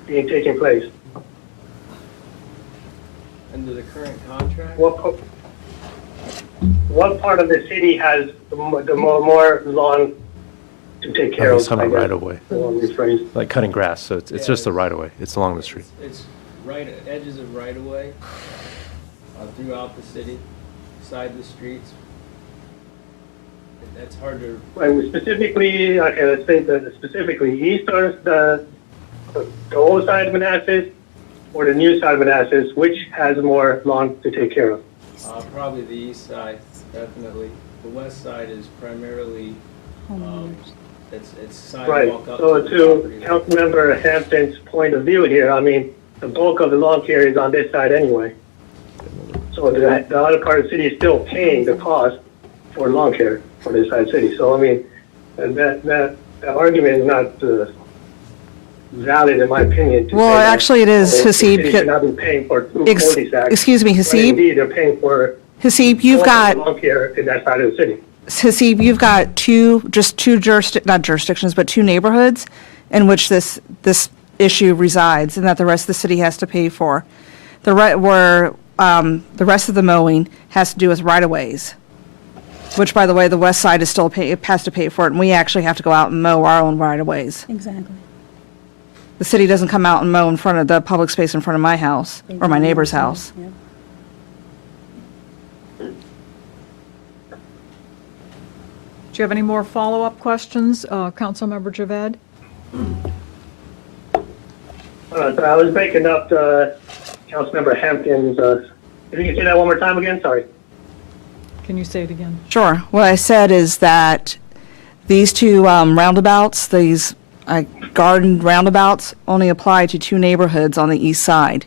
being taking place? Under the current contract, What part of the city has the more lawn to take care of? It's on the right of way, Along these phrases. like cutting grass, so it's just the right of way. It's along the street. it's right, edges of right of way, throughout the city, side of the streets. That's hard to, And specifically, okay, let's say that specifically east or the old side of Manassas or the new side of Manassas, which has more lawn to take care of? probably the east side, definitely. The west side is primarily, it's Right, sidewalk up so to the to property. Councilmember Hampton's point of view here, I mean, the bulk of the lawn care is on this side anyway. So the other part of the city is still paying the cost for lawn care for this side of the city. So I mean, that argument is not valid in my opinion. Well, actually it is, The Hasib. city should not be paying for two cul-de-sacs. Excuse me, when Hasib. Indeed, they're paying for Hasib, you've all of got, the lawn care in that side of the city. Hasib, you've got not jurisdictions, but two neighborhoods in which this issue resides, and that the rest of the city has to pay for. The rest of the mowing has to do with right-of-ways, which, by the way, the west side is still has to pay for it, and we actually have to go out and mow our own right-of-ways. Exactly. The city doesn't come out and mow in front of the public space in front of my house or my neighbor's house. Yep. Do you have any more follow-up questions, Councilmember Javed? So I was breaking up Councilmember Hampton's, if you can say that one more time again, sorry. Can you say it again? Sure. What I said is that these two roundabouts, these garden roundabouts, only apply to two neighborhoods on the east side.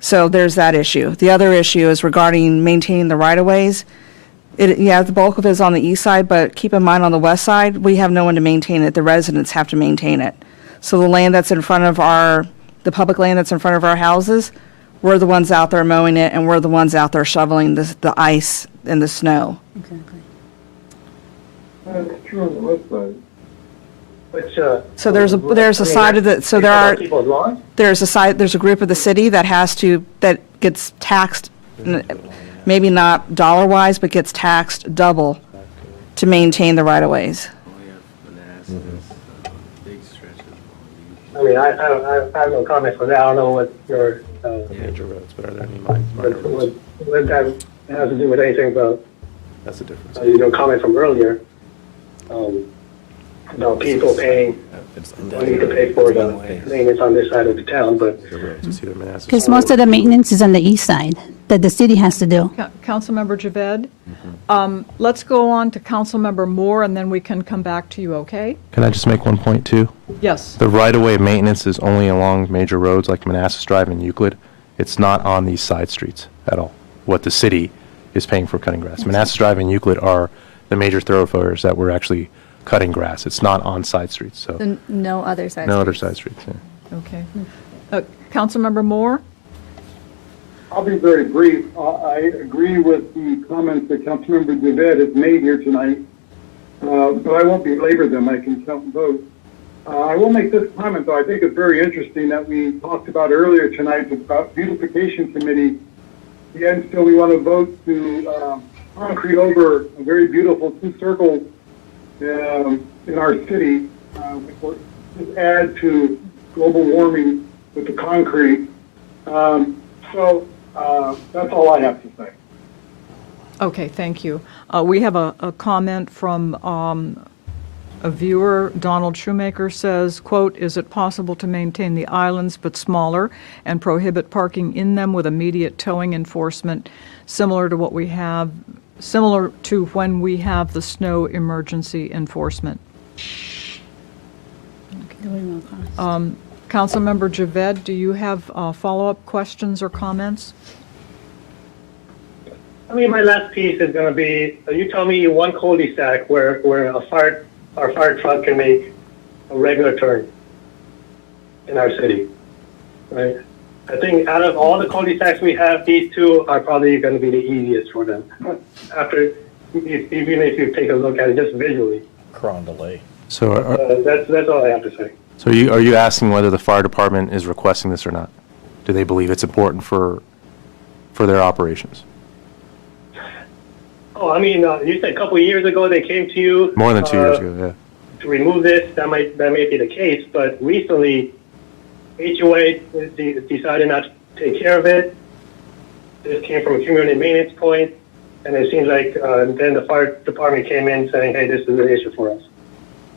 So there's that issue. The other issue is regarding maintaining the right-of-ways. The bulk of it is on the east side, but keep in mind on the west side, we have no one to maintain it. The residents have to maintain it. So the land that's in front of the public land that's in front of our houses, we're the ones out there mowing it, and we're the ones out there shoveling the ice and the snow. Exactly. That's true on the west side. Which, So there's a side of the, so there are, People's lawns? there's a group of the city that gets taxed, maybe not dollar-wise, but gets taxed double to maintain the right-of-ways. I mean, I have no comment for that. I don't know what your, Major roads, but are there any minor roads? what that has to do with anything about, That's the difference. comment from earlier. About people paying, wanting to pay for the maintenance on this side of the town, but The roads, it's either Manassas Because or- most of the maintenance is on the east side that the city has to do. Councilmember Javed? Let's go on to Councilmember Moore, and then we can come back to you, okay? Can I just make one point too? Yes. The right-of-way maintenance is only along major roads like Manassas Drive and Euclid. It's not on these side streets at all, what the city is paying for cutting grass. Manassas Drive and Euclid are the major thoroughfares that we're actually cutting grass. It's not on side streets, so No other side. no other streets. side streets. Yeah. Okay. Councilmember Moore? I'll be very brief. I agree with the comments that Councilmember Javed has made here tonight, but I won't belabor them. I can count both. I will make this comment, though. I think it's very interesting that we talked about earlier tonight about beautification committee, and still we want to vote to concrete over a very beautiful two circles in our city, which will just add to global warming with the concrete. So that's all I have to say. Okay, thank you. We have a comment from a viewer. Donald Shuemaker says, quote, "Is it possible to maintain the islands but smaller and prohibit parking in them with immediate towing enforcement similar to when we have the snow emergency enforcement?" Okay. Councilmember Javed, do you have follow-up questions or comments? I mean, my last piece is going to be, you tell me one cul-de-sac where our fire truck can make a regular turn in our city, right? I think out of all the cul-de-sacs we have, these two are probably going to be the easiest for them. Even if you take a look at it just visually. Crondelay. So That's all I have to say. So are you asking whether the fire department is requesting this or not? Do they believe it's important for their operations? Oh, I mean, you said a couple of years ago they came to you. More than 2 years ago, yeah. To remove this, that may be the case, but recently, HOA decided not to take care of it. This came from a community maintenance point, and it seems like then the fire department came in saying, hey, this is an issue for us.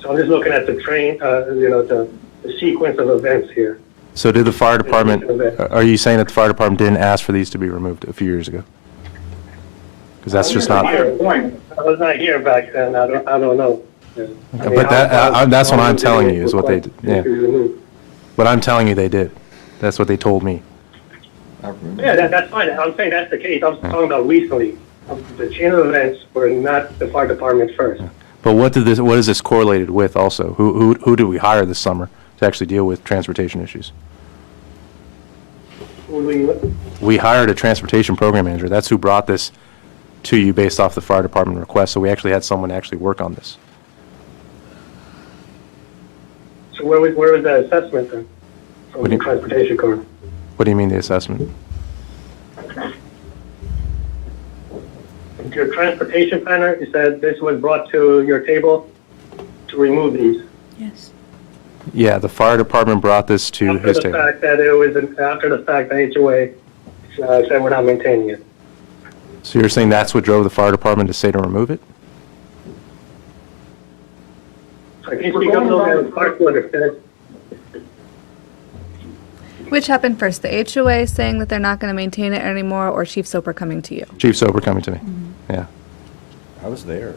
So I'm just looking at the the sequence of events here. So did the fire department, are you saying that the fire department didn't ask for these to be removed a few years ago? Because that's just not. I was not here back then. I don't know. But that's what I'm telling you is what they did. Yeah. But I'm telling you they did. That's what they told me. Yeah, that's fine. I'm saying that's the case. I'm talking about recently. The chain of events were not the fire department first. But what is this correlated with also? Who did we hire this summer to actually deal with transportation issues? We hired a transportation program manager. That's who brought this to you based off the fire department request. So we actually had someone actually work on this. So where was that assessment then? From What do the you- transportation code? What do you mean the assessment? Your transportation planner, you said this was brought to your table to remove these. Yes. Yeah, the fire department brought this to After his the table. fact that after the fact that HOA said we're not maintaining it. So you're saying that's what drove the fire department to say to remove it? So can you speak up a little bit, it's hard to understand. Which happened first, the HOA saying that they're not going to maintain it anymore, or Chief Soper coming to you? Chief Soper coming to me. Yeah. I was there.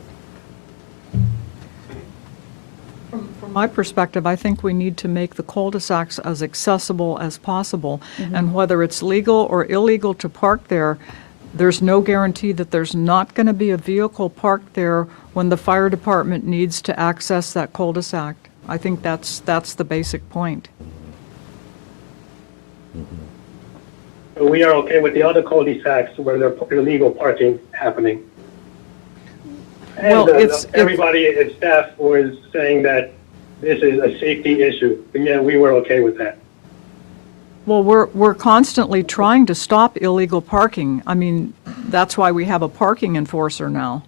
From my perspective, I think we need to make the cul-de-sacs as accessible as possible. And whether it's legal or illegal to park there, there's no guarantee that there's not going to be a vehicle parked there when the fire department needs to access that cul-de-sac. I think that's the basic point. We are okay with the other cul-de-sacs where there's illegal parking happening. And Well, everybody at staff was saying that this is a safety issue. Again, we were okay with that. Well, we're constantly trying to stop illegal parking. I mean, that's why we have a parking enforcer now.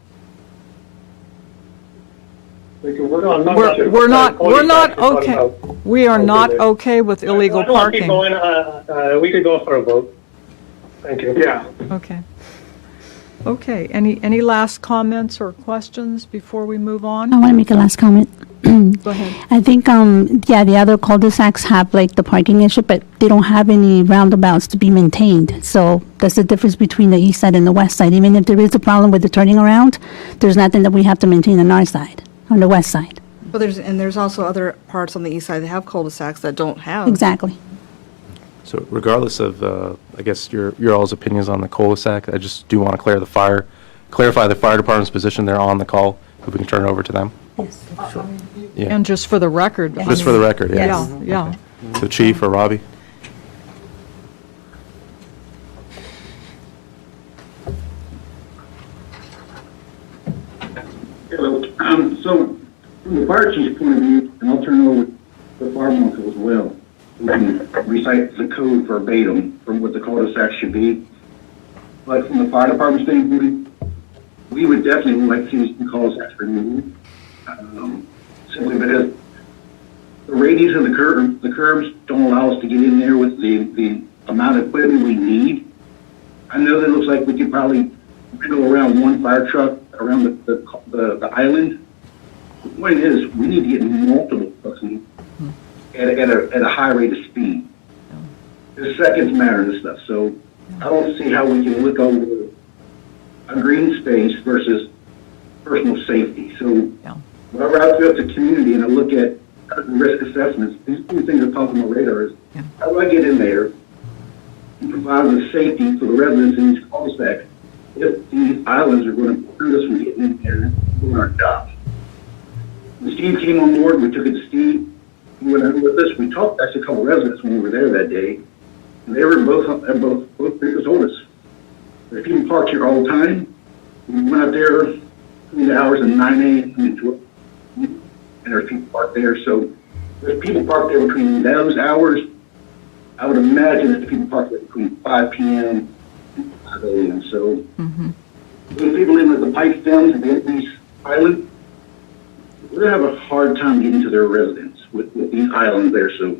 We're not okay. We are not okay with illegal I don't want to keep parking. going. We could go for a vote. Thank you. Yeah. Okay. Okay, any last comments or questions before we move I on? want to make a last comment. Go ahead. I think, yeah, the other cul-de-sacs have like the parking issue, but they don't have any roundabouts to be maintained. So that's the difference between the east side and the west side. Even if there is a problem with the turning around, there's nothing that we have to maintain on our side, on the west side. But there's also other parts on the east side that have cul-de-sacs that don't have. Exactly. So regardless of, I guess, your all's opinions on the cul-de-sac, I just do want to clarify the fire department's position. They're on the call. If we can turn it over to them. Yes. Yeah. And just for the record. I Just for the record, yeah. Yeah, yeah. So Chief or Robbie? Hello. So, from the fire chief's point of view, and I'll turn it over to the fire marshal as well, we can recite the code verbatim from what the cul-de-sac should be. But from the fire department standpoint, we would definitely like to see some cul-de-sacs removed. Simply because the radius of the curbs don't allow us to get in there with the amount of equipment we need. I know that it looks like we could probably go around one fire truck around the island. The point is, we need to get multiple trucks in at a high rate of speed. The seconds matter and stuff, so I don't see how we can look over a green space versus personal safety. So Yeah. whenever I go to the community and I look at risk assessments, these two things that pop on my radar is, how do I get in there and provide the safety for the residents in these cul-de-sacs if these islands are going to prevent us from getting in there and doing our jobs? When Steve came on board, we took it to Steve. He went over with us. We talked to actually a couple of residents when we were there that day. And they were both people told us. There's people parked here all the time. We went up there between the hours of 9 a.m. and 12, and there's people parked there. So there's people parked there between those hours. I would imagine there's people parked there between 5 p.m. and 5 a.m. So those people in the pipe stems and the end of these islands, we're going to have a hard time getting to their residents with these islands there. So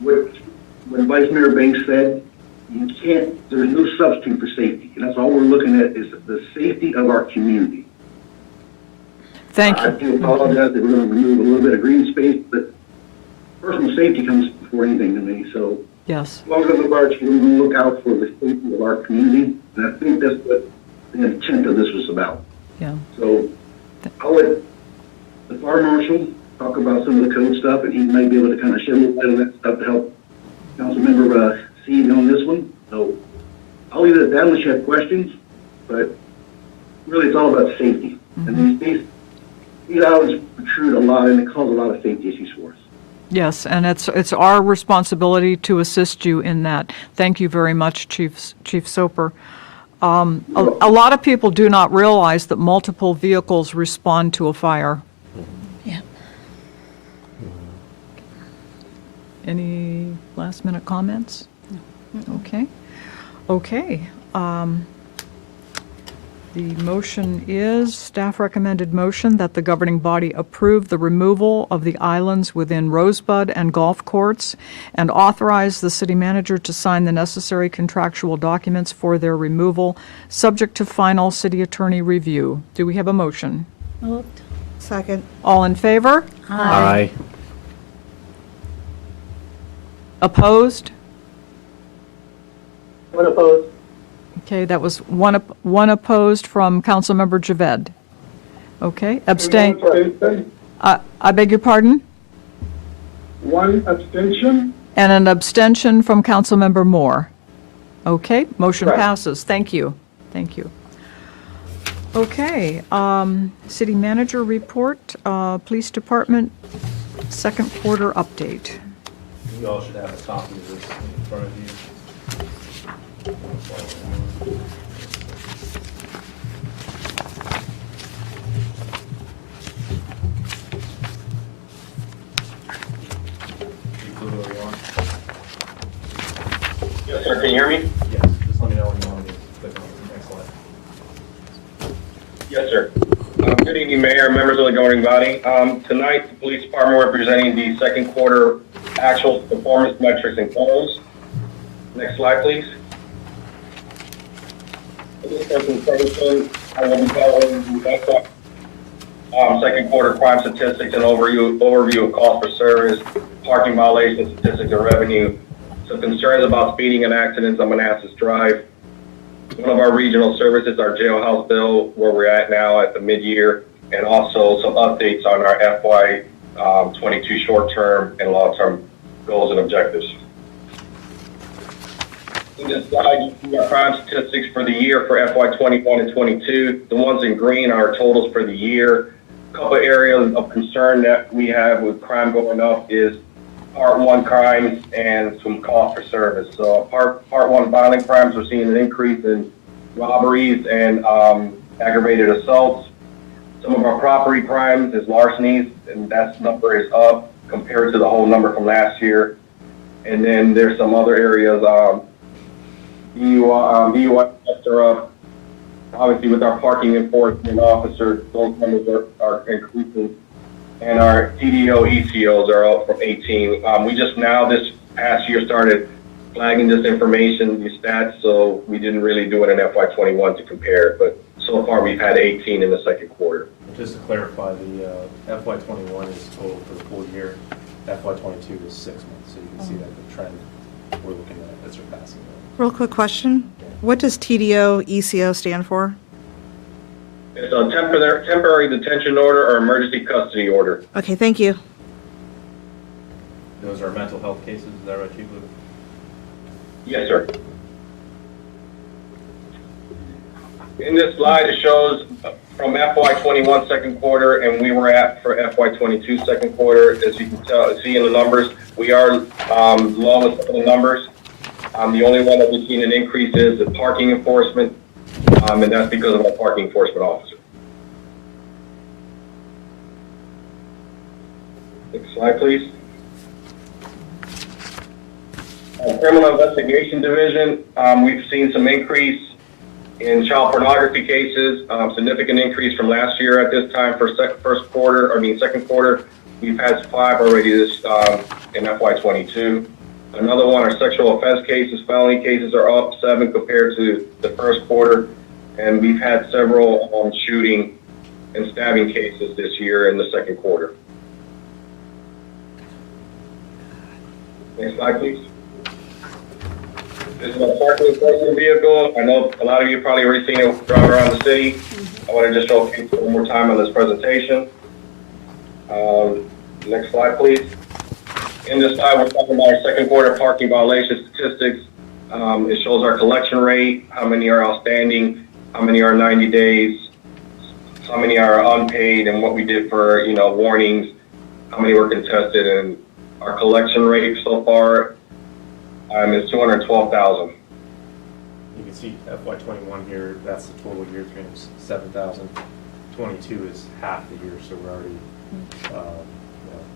what Vice Mayor Banks said, you can't, there's no substitute for safety. And that's all we're looking at is the safety of our community. Thank I you. do apologize that we're going to remove a little bit of green space, but personal safety comes before anything to me. So Yes. as long as I'm our team, we're going to look out for the safety of our community. And I think that's what the intent of this was about. Yeah. So I'll let the fire marshal talk about some of the code stuff, and he may be able to kind of shed a little light on that stuff to help Councilmember Steve on this one. So I'll leave it at that unless you have questions, but really it's all about safety. And these islands protrude a lot, and they cause a lot of safety issues for us. Yes, and it's our responsibility to assist you in that. Thank you very much, Chief Soper. A lot of people do not realize that multiple vehicles respond to a fire. Yeah. Any last-minute comments? Okay. Okay. The motion is, staff recommended motion that the governing body approve the removal of the islands within Rosebud and golf courts and authorize the city manager to sign the necessary contractual documents for their removal, subject to final city attorney review. Do we have a motion? Moved. Second. All in favor? Aye. Opposed? One opposed. Okay, that was one opposed from Councilmember Javed. Okay, abstain. I beg your pardon? One abstention. And an abstention from Councilmember Moore. Okay, motion passes. Thank you. Thank you. Okay, city manager report, police department, second quarter update. You all should have a copy of this in front of you. Yes, sir. Can you hear me? Yes, just let me know when you want me to click on the next slide. Yes, sir. Good evening, Mayor, members of the governing body. Tonight, the police department will be presenting the second quarter actual performance metrics and goals. Next slide, please. In this presentation, I will be covering the second quarter crime statistics and overview of cost per service, parking violation statistics and revenue, some concerns about speeding and accidents on Manassas Drive, one of our regional services, our jailhouse bill, where we're at now at the mid-year, and also some updates on our FY 22 short-term and long-term goals and objectives. In this slide, you see our crime statistics for the year for FY 21 and 22. The ones in green are totals for the year. A couple areas of concern that we have with crime going up is Part 1 crimes and some cost per service. So Part 1 violent crimes, we're seeing an increase in robberies and aggravated assaults. Some of our property crimes is larcenies, and that number is up compared to the whole number from last year. And then there's some other areas, DUI are up. Obviously, with our parking enforcement officer, those numbers are increasing. And our TDO, ECOs are up from 18. We just now, this past year, started flagging this information, these stats, so we didn't really do it in FY 21 to compare. But so far, we've had 18 in the second quarter. Just to clarify, the FY 21 is total for the full year. FY 22 is 6 months, so you can see that the trend we're looking at is surpassing that. Real quick question. What does TDO ECO stand for? It's a temporary detention order or emergency custody order. Okay, thank you. those are mental health cases, is that right, Chief Luke? Yes, sir. In this slide, it shows from FY21 second quarter, and we were at for FY22 second quarter. As you can see in the numbers, we are low with some of the numbers. The only one that we've seen an increase is the parking enforcement, and that's because of our parking enforcement officer. Next slide, please. Criminal Investigation Division, we've seen some increase in child pornography cases, significant increase from last year at this time for second quarter. We've had 5 already this in FY22. Another one, our sexual offense cases, felony cases are up 7 compared to the first quarter, and we've had several shooting and stabbing cases this year in the second quarter. Next slide, please. This is a parking enforcement vehicle. I know a lot of you probably already seen it drive around the city. I want to just show you one more time on this presentation. Next slide, please. In this slide, we're talking about our second quarter parking violation statistics. It shows our collection rate, how many are outstanding, how many are 90 days, how many are unpaid, and what we did for warnings, how many were contested, and our collection rate so far is 212,000. You can see FY21 here, that's the total year, 307,000. 22 is half the year, so we're already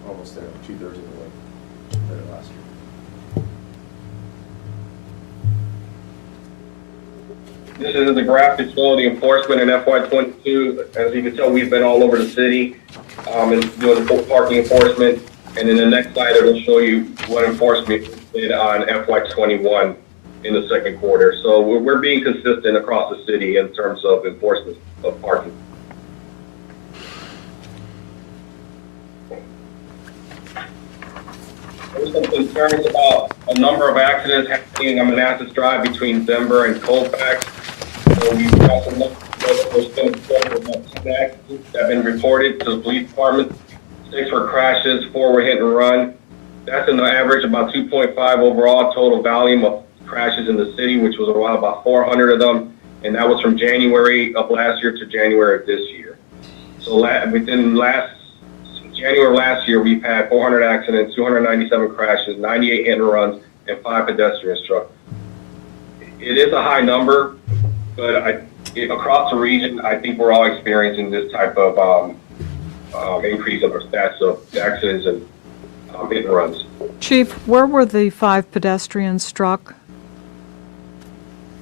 almost there, 2/3 of the way compared to last year. This is the graph that shows the enforcement in FY22. As you can tell, we've been all over the city and doing the parking enforcement. And in the next slide, it will show you what enforcement we did on FY21 in the second quarter. So we're being consistent across the city in terms of enforcement of parking. There's some concerns about a number of accidents happening on Manassas Drive between Denver and Colfax. So we've got some there's been about 10 accidents that have been reported to the police department. 6 were crashes, 4 were hit and run. That's an average about 2.5 overall total volume of crashes in the city, which was around about 400 of them. And that was from January of last year to January of this year. So within January last year, we've had 400 accidents, 297 crashes, 98 hit and runs, and 5 pedestrian struck. It is a high number, but across the region, I think we're all experiencing this type of increase of our stats of accidents and hit and runs. Chief, where were the 5 pedestrians struck?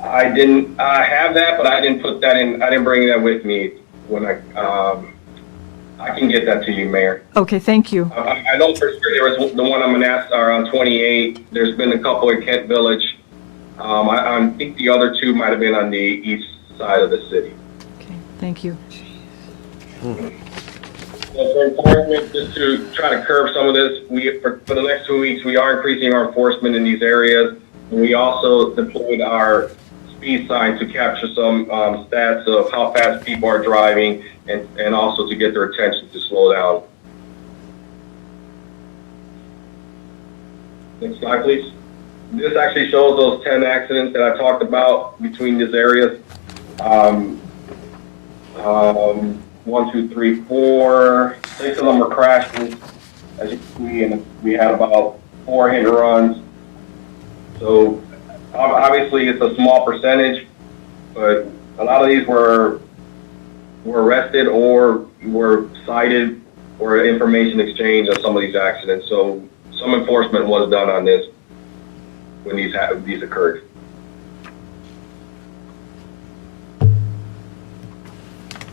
I didn't have that, but I didn't put that in. I didn't bring that with me when I can get that to you, Mayor. Okay, thank you. I know for sure there was the one on Manassas on 28. There's been a couple in Kent Village. I think the other 2 might have been on the east side of the city. Okay, thank you. So for enforcement, just to try to curb some of this, for the next 2 weeks, we are increasing our enforcement in these areas. And we also deployed our speed sign to capture some stats of how fast people are driving and also to get their attention to slow down. Next slide, please. This actually shows those 10 accidents that I talked about between these areas. 1, 2, 3, 4, 6 of them were crashes, as you can see, and we had about 4 hit and runs. So obviously it's a small percentage, but a lot of these were arrested or were cited or information exchange on some of these accidents. So some enforcement was done on this when these occurred.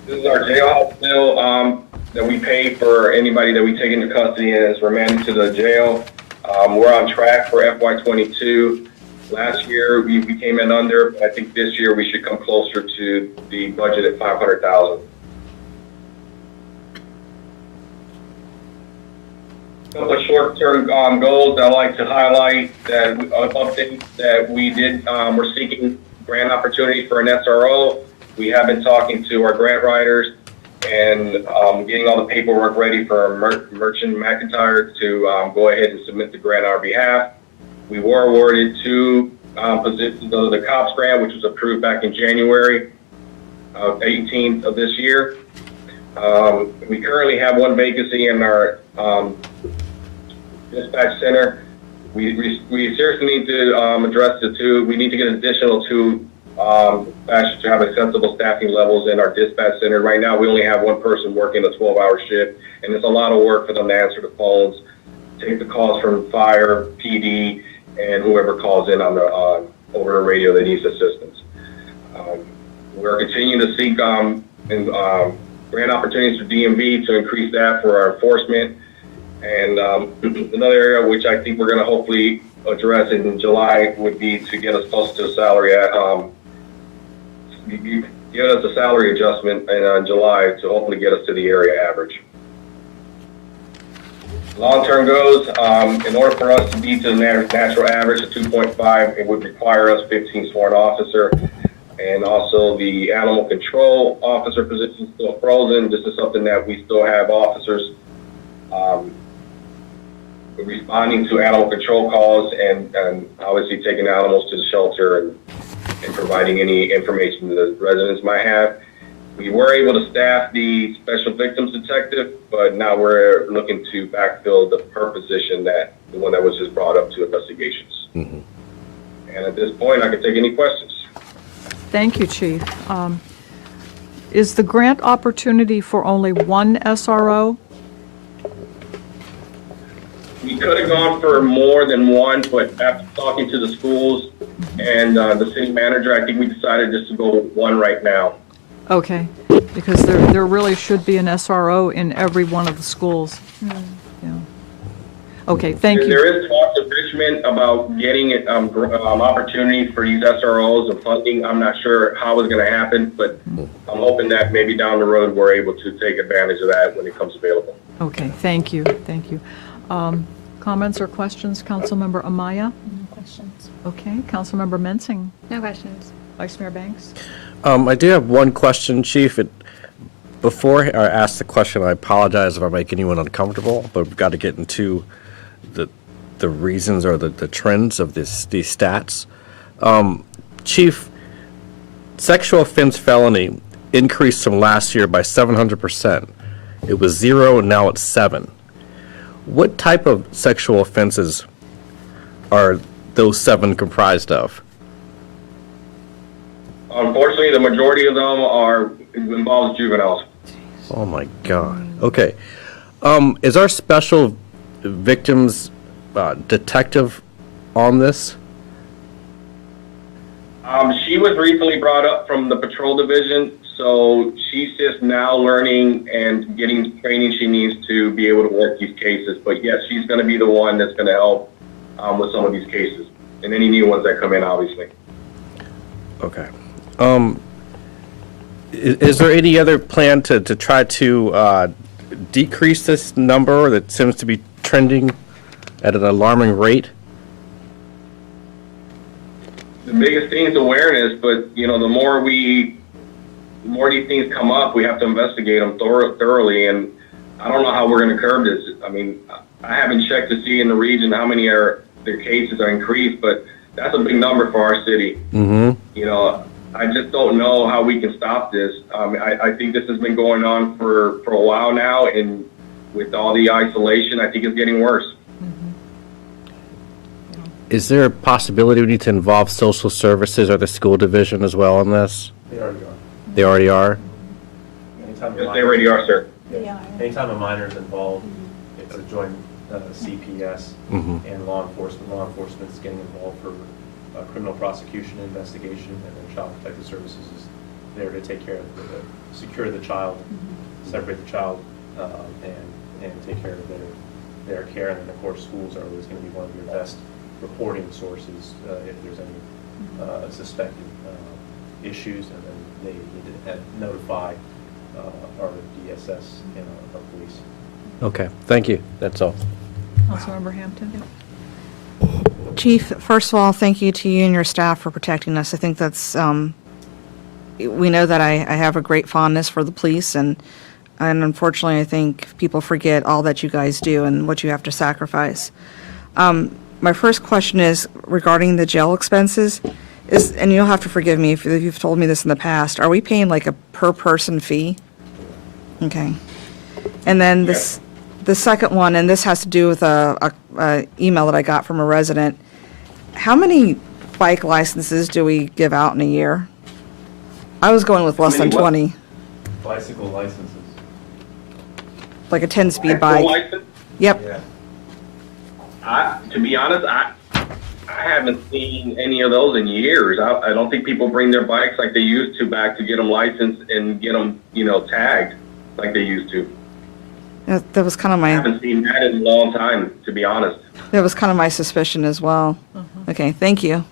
This is our jailhouse bill that we pay for anybody that we take into custody and is remanded to the jail. We're on track for FY22. Last year we came in under, but I think this year we should come closer to the budget at $500,000. A couple of short-term goals that I'd like to highlight that updates that we did. We're seeking grant opportunity for an SRO. We have been talking to our grant writers, and getting all the paperwork ready for Merchant McIntyre to go ahead and submit the grant on our behalf. We were awarded 2 positions of the COPS grant, which was approved back in January 18th of this year. We currently have 1 vacancy in our dispatch center. We seriously need to address the 2. We need to get an additional 2 dispatchers to have acceptable staffing levels in our dispatch center. Right now, we only have 1 person working a 12-hour shift, and it's a lot of work for them to answer the phones, take the calls from fire, PD, and whoever calls in on the over the radio that needs assistance. We're continuing to seek grant opportunities for DMV to increase that for our enforcement. And another area which I think we're going to hopefully address in July would be to get us close to a salary get us a salary adjustment in July to hopefully get us to the area average. Long-term goes, in order for us to be to the natural average of 2.5, it would require us 15 sworn officer, and also the animal control officer position is still frozen. This is something that we still have officers responding to animal control calls and obviously taking animals to the shelter and providing any information the residents might have. We were able to staff the special victims detective, but now we're looking to backfill the per position, the one that was just brought up to investigations. Mm-hmm. And at this point, I can take any questions. Thank you, Chief. Is the grant opportunity for only 1 SRO? We could have gone for more than 1, but after talking to the schools and the city manager, I think we decided just to go with 1 right now. Okay, because there really should be an SRO in every one of the schools. Yeah. Okay, thank you. There is talk to Richmond about getting opportunity for these SROs and funding. I'm not sure how it's going to happen, but I'm hoping that maybe down the road we're able to take advantage of that when it comes available. Okay, thank you, thank you. Comments or questions, Councilmember Amaya? No questions. Okay, Councilmember Mensing. No questions. Vice Mayor Banks? I do have one question, Chief. Before I ask the question, I apologize if I make anyone uncomfortable, but we've got to get into the reasons or the trends of these stats. Chief, sexual offense felony increased from last year by 700%. It was 0, and now it's 7. What type of sexual offenses are those 7 comprised of? Unfortunately, the majority of them involves juveniles. Oh my God. Okay. Is our special victims detective on this? She was recently brought up from the patrol division, so she's just now learning and getting training she needs to be able to work these cases. But yes, she's going to be the one that's going to help with some of these cases and any new ones that come in, obviously. Okay. Is there any other plan to try to decrease this number that seems to be trending at an alarming rate? The biggest thing is awareness, but the more these things come up, we have to investigate them thoroughly. And I don't know how we're going to curb this. I mean, I haven't checked to see in the region how many their cases are increased, but that's a big number for our city. Mm-hmm. I just don't know how we can stop this. I think this has been going on for a while now, and with all the isolation, I think it's getting worse. Is there a possibility we need to involve social services or the school division as well in this? They already are. They already are? Yes, they already are, sir. Anytime a minor is involved, it's a joint CPS and law enforcement. Law enforcement is getting involved for criminal prosecution, investigation, and then Child Protective Services is there to take care of secure the child, separate the child, and take care of their care. And then, of course, schools are always going to be one of your best reporting sources if there's any suspected issues, and then they need to notify our DSS and our police. Okay, thank you. That's all. Councilmember Hampton? Chief, first of all, thank you to you and your staff for protecting us. I think that's we know that I have a great fondness for the police, and unfortunately, I think people forget all that you guys do and what you have to sacrifice. My first question is regarding the jail expenses. And you'll have to forgive me if you've told me this in the past. Are we paying like a per person fee? Okay. And then the second one, and this has to do with a email that I got from a resident. How many bike licenses do we give out in a year? I was going with less than 20. Bicycle licenses. Like a 10-speed bike. License? Yep. Yeah. To be honest, I haven't seen any of those in years. I don't think people bring their bikes like they used to back to get them licensed and get them, tagged like they used to. That was kind of I haven't seen that in a long time, to be honest. That was kind of my suspicion as well. Okay, thank you.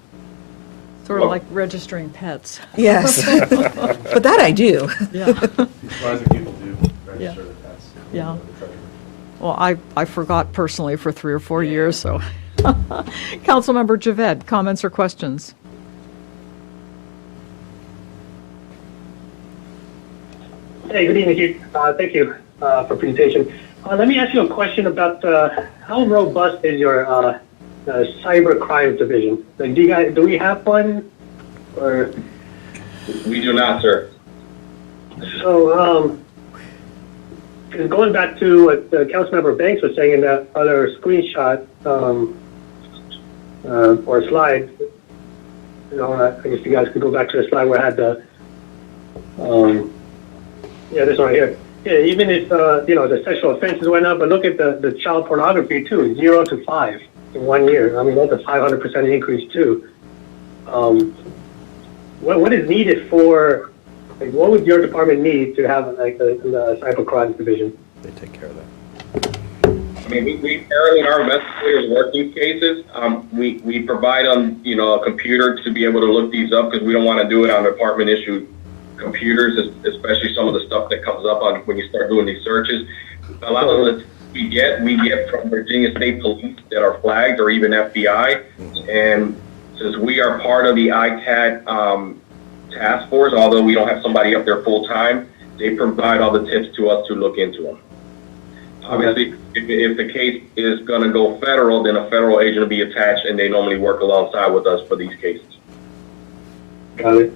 Sort of like registering pets. Yes. But that I do. Yeah. Surprising people do register their pets. Yeah. Well, I forgot personally for 3 or 4 years, so. Councilmember Javed, comments or questions? Hey, good evening, Chief. Thank you for presentation. Let me ask you a question about how robust is your cyber crimes division? Like, do we have one? Or We do not, sir. so, going back to what Councilmember Banks was saying in that other screenshot or slide, I guess you guys could go back to the slide where I had the, this one here. Yeah, even if, the sexual offenses went up, but look at the child pornography too, 0 to 5 in 1 year. I mean, that's a 500% increase too. What is needed for, like, what would your department need to have like the cyber crimes division? They take care of that. I mean, we currently, our investigators work these cases. We provide them, a computer to be able to look these up because we don't want to do it on department issued computers, especially some of the stuff that comes up on when you start doing these searches. A lot of the we get from Virginia State Police that are flagged or even FBI. And since we are part of the ITAD task force, although we don't have somebody up there full time, they provide all the tips to us to look into them. Obviously, if the case is going to go federal, then a federal agent will be attached, and they normally work alongside with us for these cases. Got it.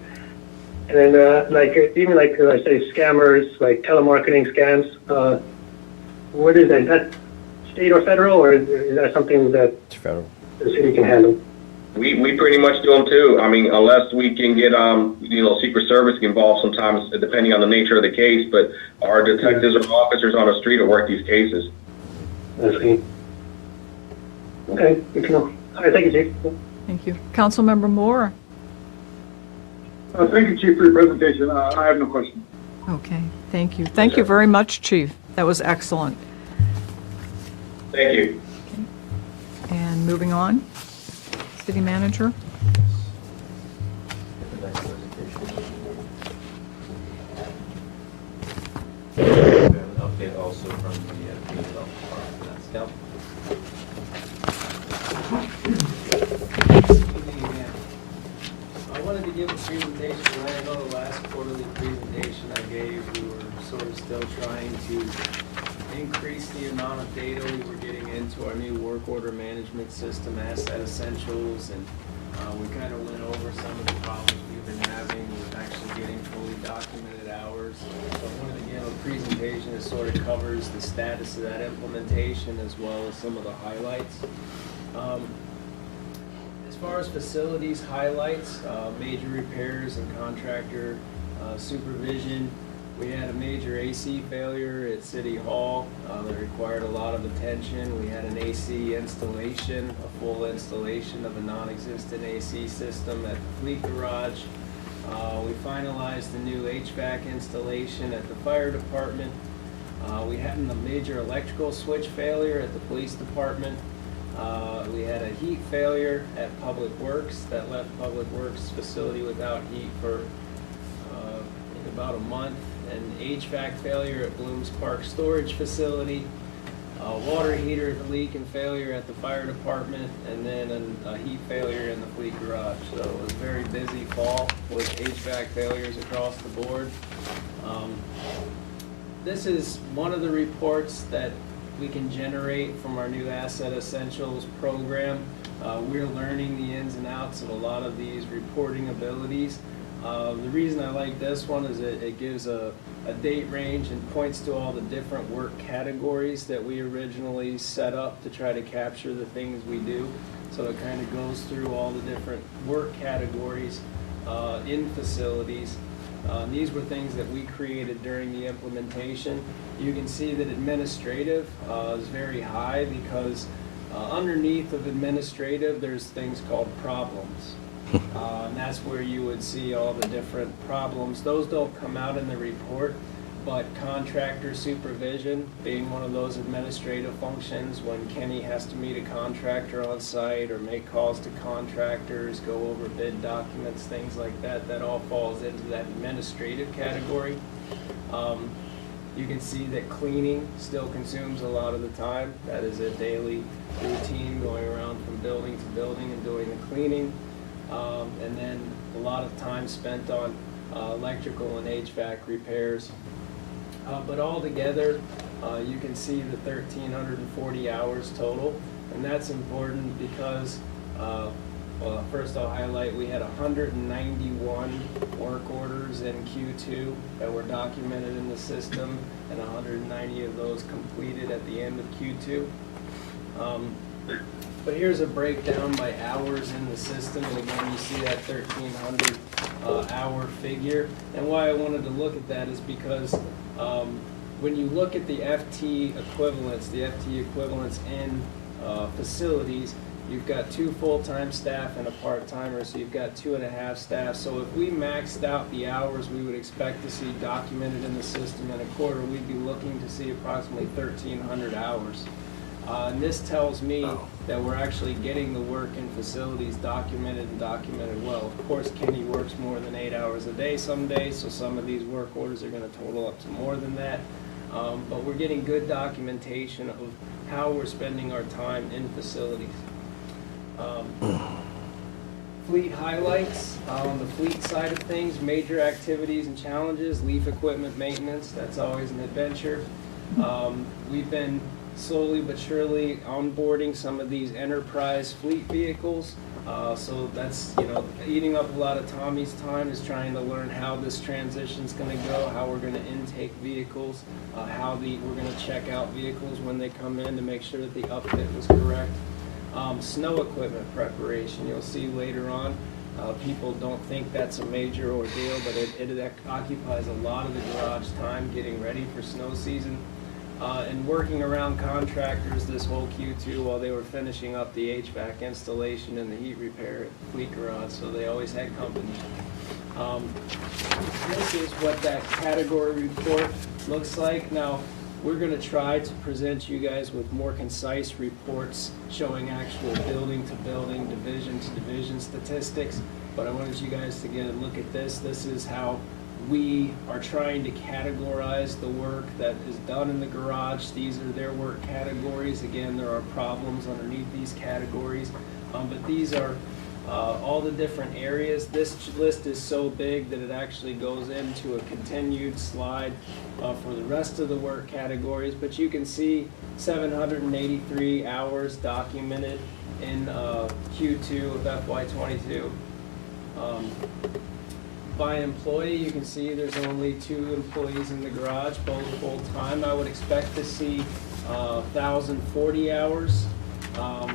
And then, even like I say, scammers, like telemarketing scams, what is that? Is that state or federal, or is that something that It's federal. the city can handle? We pretty much do them too. I mean, unless we can get, Secret Service involved sometimes, depending on the nature of the case, but our detectives or officers on the street will work these cases. I see. Okay, good to know. All right, thank you, Chief. Thank you. Councilmember Moore? Thank you, Chief, for your presentation. I have no questions. Okay, thank you. Thank you very much, Chief. That was excellent. Thank you. And moving on, City Manager? We have an update also from the community development department. I wanted to give a presentation tonight. I know the last quarterly presentation I gave, we were sort of still trying to increase the amount of data we were getting into our new work order management system, Asset Essentials, and we kind of went over some of the problems we've been having with actually getting fully documented hours. So I wanted to give a presentation that sort of covers the status of that implementation as well as some of the highlights. As far as facilities highlights, major repairs and contractor supervision, we had a major AC failure at City Hall that required a lot of attention. We had an AC installation, a full installation of a non-existent AC system at the Fleet Garage. We finalized the new HVAC installation at the fire department. We had a major electrical switch failure at the police department. We had a heat failure at Public Works that left Public Works facility without heat for about a month. An HVAC failure at Blooms Park Storage Facility. water heater leak and failure at the fire department, and then a heat failure in the fleet garage. So it was a very busy fall with HVAC failures across the board. This is one of the reports that we can generate from our new Asset Essentials program. We're learning the ins and outs of a lot of these reporting abilities. The reason I like this one is it gives a date range and points to all the different work categories that we originally set up to try to capture the things we do. So it kind of goes through all the different work categories in facilities. These were things that we created during the implementation. You can see that administrative is very high because underneath of administrative, there's things called problems. And that's where you would see all the different problems. Those don't come out in the report, but contractor supervision being one of those administrative functions, when Kenny has to meet a contractor on site or make calls to contractors, go over bid documents, things like that, that all falls into that administrative category. You can see that cleaning still consumes a lot of the time. That is a daily routine, going around from building to building and doing the cleaning. And then a lot of time spent on electrical and HVAC repairs. But altogether, you can see the 1,340 hours total, and that's important because, well, first I'll highlight we had 191 work orders in Q2 that were documented in the system, and 190 of those completed at the end of Q2. But here's a breakdown by hours in the system, and again, you see that 1,300 hour figure. And why I wanted to look at that is because when you look at the FT equivalents in facilities, you've got 2 full-time staff and a part-timer, so you've got 2.5 staff. So if we maxed out the hours we would expect to see documented in the system in a quarter, we'd be looking to see approximately 1,300 hours. And this tells me that we're actually getting the work in facilities documented and documented well. Of course, Kenny works more than 8 hours a day some days, so some of these work orders are going to total up to more than that. But we're getting good documentation of how we're spending our time in facilities. Fleet highlights. On the fleet side of things, major activities and challenges, leaf equipment maintenance, that's always an adventure. We've been slowly but surely onboarding some of these enterprise fleet vehicles. So that's, eating up a lot of Tommy's time is trying to learn how this transition's going to go, how we're going to intake vehicles, how we're going to check out vehicles when they come in to make sure that the upfit was correct. Snow equipment preparation, you'll see later on. People don't think that's a major ordeal, but it occupies a lot of the garage time getting ready for snow season. And working around contractors this whole Q2 while they were finishing up the HVAC installation and the heat repair at the fleet garage, so they always had company. This is what that category report looks like. Now, we're going to try to present you guys with more concise reports showing actual building to building, division to division statistics, but I wanted you guys to get a look at this. This is how we are trying to categorize the work that is done in the garage. These are their work categories. Again, there are problems underneath these categories, but these are all the different areas. This list is so big that it actually goes into a continued slide for the rest of the work categories, but you can see 783 hours documented in Q2 of FY22. By employee, you can see there's only 2 employees in the garage, both full-time. I would expect to see 1,040 hours.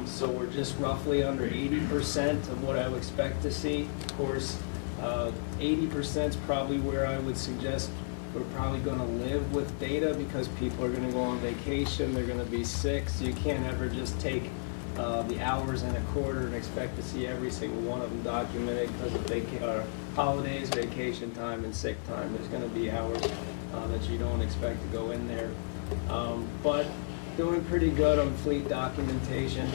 So we're just roughly under 80% of what I would expect to see. Of course, 80% is probably where I would suggest we're probably going to live with data, because people are going to go on vacation, they're going to be sick, so you can't ever just take the hours in a quarter and expect to see every single one of them documented, because of holidays, vacation time, and sick time. There's going to be hours that you don't expect to go in there. But doing pretty good on fleet documentation.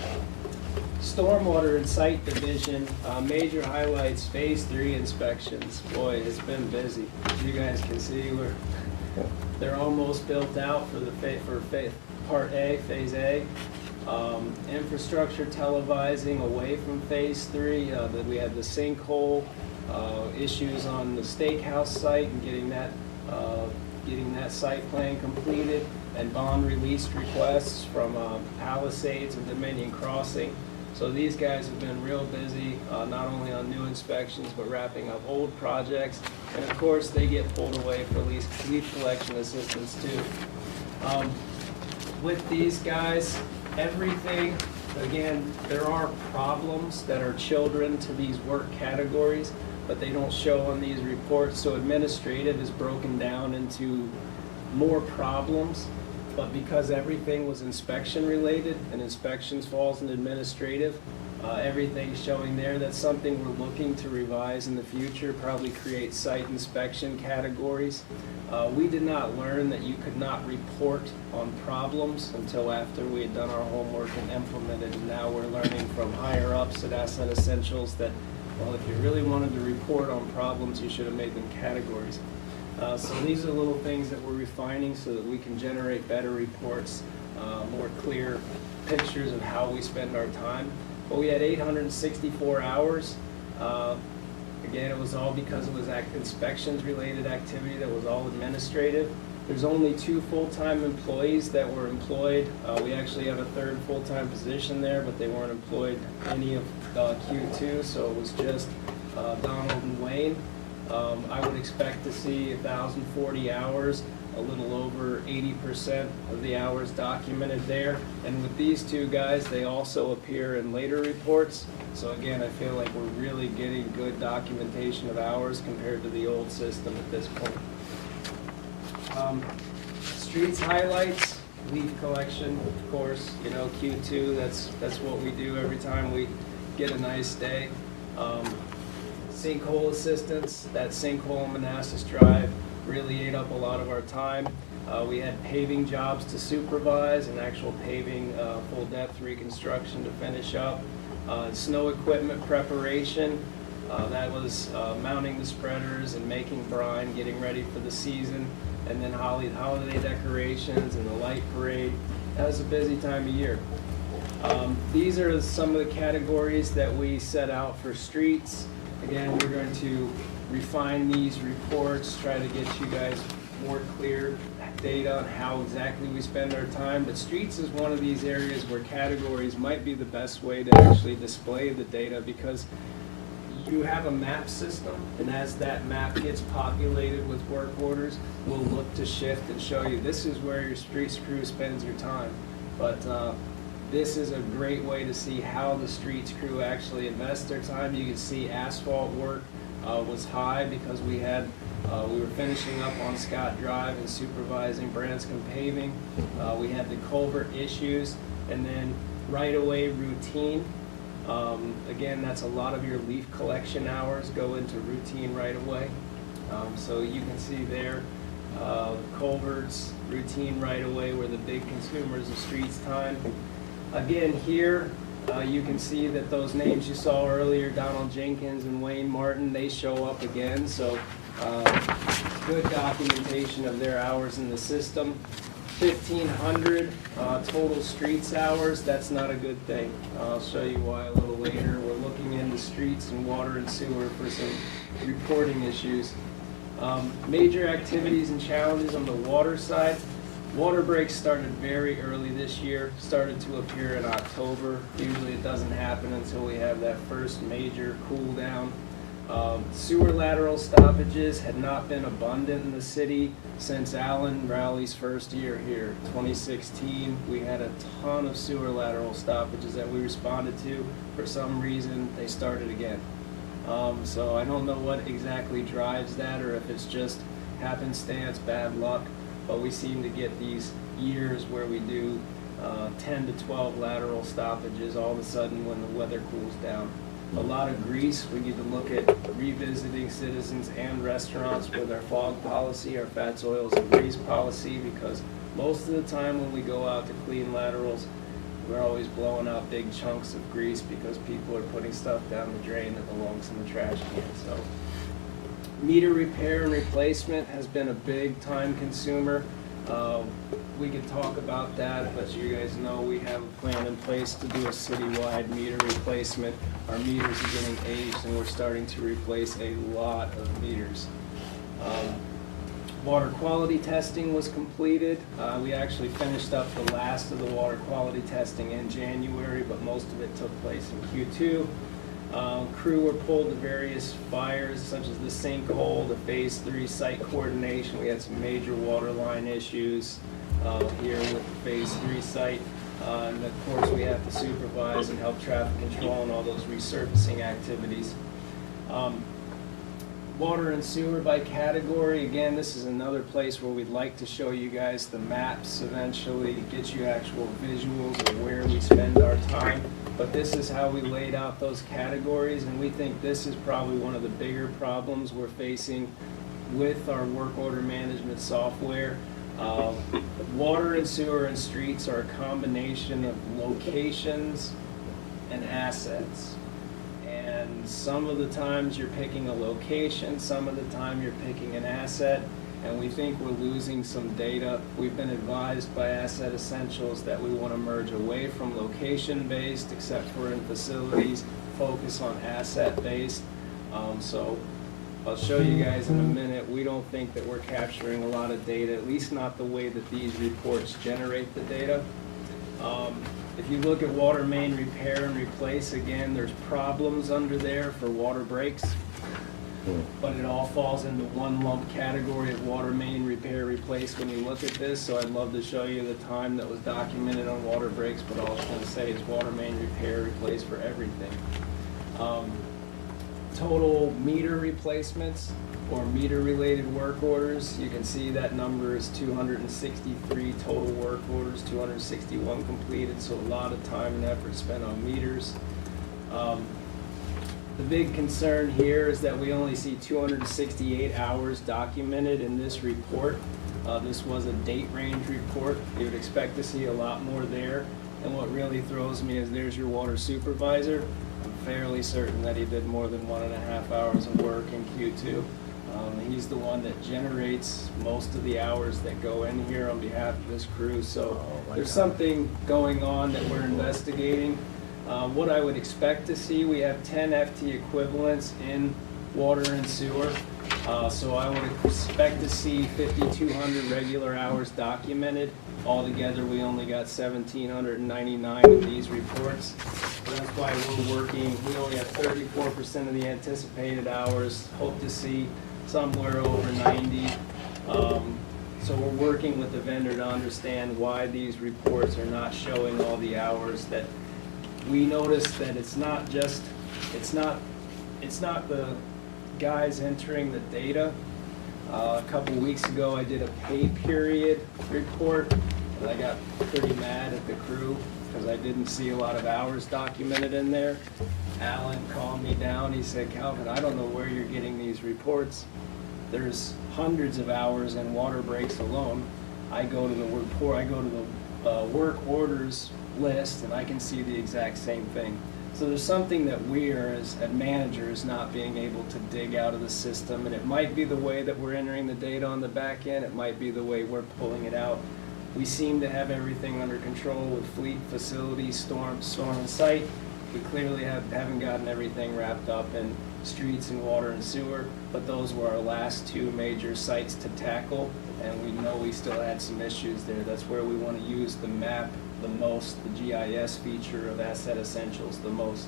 Stormwater and site division, major highlights, phase 3 inspections. Boy, it's been busy. As you guys can see, they're almost built out for Part A, Phase A. Infrastructure televising away from Phase 3. That we had the sinkhole issues on the steakhouse site and getting that site plan completed, and bond release requests from Palisades and Dominion Crossing. So these guys have been real busy, not only on new inspections, but wrapping up old projects. And of course, they get pulled away for leaf collection assistance too. With these guys, everything, again, there are problems that are children to these work categories, but they don't show on these reports. So administrative is broken down into more problems. But because everything was inspection related and inspections falls in administrative, everything's showing there. That's something we're looking to revise in the future, probably create site inspection categories. We did not learn that you could not report on problems until after we had done our homework and implemented. And now we're learning from higher ups at Asset Essentials that, well, if you really wanted to report on problems, you should have made them categories. So these are little things that we're refining so that we can generate better reports, more clear pictures of how we spend our time. But we had 864 hours. Again, it was all because it was inspections related activity that was all administrative. There's only 2 full-time employees that were employed. We actually have a 3rd full-time position there, but they weren't employed any of Q2, so it was just Donald and Wayne. I would expect to see 1,040 hours, a little over 80% of the hours documented there. And with these 2 guys, they also appear in later reports. So again, I feel like we're really getting good documentation of hours compared to the old system at this point. Streets highlights, leaf collection, of course, you know, Q2, that's what we do every time we get a nice day. Sinkhole assistance, that sinkhole on Manassas Drive really ate up a lot of our time. We had paving jobs to supervise and actual paving, full depth reconstruction to finish up. Snow equipment preparation, that was mounting the spreaders and making brine, getting ready for the season, and then holiday decorations and the light parade. That was a busy time of year. These are some of the categories that we set out for streets. Again, we're going to refine these reports, try to get you guys more clear data on how exactly we spend our time. But streets is one of these areas where categories might be the best way to actually display the data, because you have a map system, and as that map gets populated with work orders, we'll look to shift and show you this is where your streets crew spends your time. But this is a great way to see how the streets crew actually invest their time. You can see asphalt work was high because we were finishing up on Scott Drive and supervising Branscombe paving. We had the culvert issues, and then right-of-way routine. Again, that's a lot of your leaf collection hours go into routine right-of-way. So you can see there, culverts, routine right-of-way were the big consumers of streets time. Again, here you can see that those names you saw earlier, Donald Jenkins and Wayne Martin, they show up again. So good documentation of their hours in the system. 1,500 total streets hours, that's not a good thing. I'll show you why a little later. We're looking into streets and water and sewer for some reporting issues. Major activities and challenges on the water side. Water breaks started very early this year, started to appear in October. Usually it doesn't happen until we have that first major cool down. Sewer lateral stoppages had not been abundant in the city since Alan Rowley's first year here, 2016. We had a ton of sewer lateral stoppages that we responded to. For some reason, they started again. So I don't know what exactly drives that, or if it's just happenstance, bad luck, but we seem to get these years where we do 10 to 12 lateral stoppages all of a sudden when the weather cools down. A lot of grease. We need to look at revisiting citizens and restaurants with our fog policy, our fats, oils, and grease policy, because most of the time when we go out to clean laterals, we're always blowing out big chunks of grease because people are putting stuff down the drain that belongs in the trash can. So meter repair and replacement has been a big time consumer. We could talk about that, but you guys know we have a plan in place to do a citywide meter replacement. Our meters are getting aged and we're starting to replace a lot of meters. Water quality testing was completed. We actually finished up the last of the water quality testing in January, but most of it took place in Q2. Crew were pulled to various fires, such as the sinkhole, the Phase 3 site coordination. We had some major water line issues here with the Phase 3 site. And of course, we have to supervise and help traffic control and all those resurfacing activities. Water and sewer by category. Again, this is another place where we'd like to show you guys the maps eventually, get you actual visuals of where we spend our time. But this is how we laid out those categories, and we think this is probably one of the bigger problems we're facing with our work order management software. Water and sewer and streets are a combination of locations and assets. And some of the times you're picking a location, some of the time you're picking an asset, and we think we're losing some data. We've been advised by Asset Essentials that we want to merge away from location-based, except for in facilities, focus on asset-based. So I'll show you guys in a minute. We don't think that we're capturing a lot of data, at least not the way that these reports generate the data. If you look at water main repair and replace, again, there's problems under there for water breaks, but it all falls into one lump category of water main repair replace when you look at this. So I'd love to show you the time that was documented on water breaks, but all I was going to say is water main repair replace for everything. Total meter replacements or meter-related work orders, you can see that number is 263 total work orders, 261 completed, so a lot of time and effort spent on meters. The big concern here is that we only see 268 hours documented in this report. This was a date range report. You would expect to see a lot more there. And what really throws me is there's your water supervisor. I'm fairly certain that he did more than 1.5 hours of work in Q2. He's the one that generates most of the hours that go in here on behalf of this crew. So there's something going on that we're investigating. What I would expect to see, we have 10 FT equivalents in water and sewer. So I would expect to see 5,200 regular hours documented. Altogether, we only got 1,799 of these reports. So that's why we're working. We only have 34% of the anticipated hours. Hope to see somewhere over 90. So we're working with the vendor to understand why these reports are not showing all the hours. That we noticed that it's not the guys entering the data. A couple weeks ago, I did a pay period report, and I got pretty mad at the crew because I didn't see a lot of hours documented in there. Alan calmed me down. He said, "Calvin, I don't know where you're getting these reports. There's hundreds of hours in water breaks alone. I go to the report. I go to the work orders list, and I can see the exact same thing." So there's something that we are, as managers, not being able to dig out of the system, and it might be the way that we're entering the data on the back end. It might be the way we're pulling it out. We seem to have everything under control with fleet, facility, storm and site. We clearly haven't gotten everything wrapped up in streets and water and sewer, but those were our last two major sites to tackle, and we know we still had some issues there. That's where we want to use the map the most, the GIS feature of Asset Essentials the most.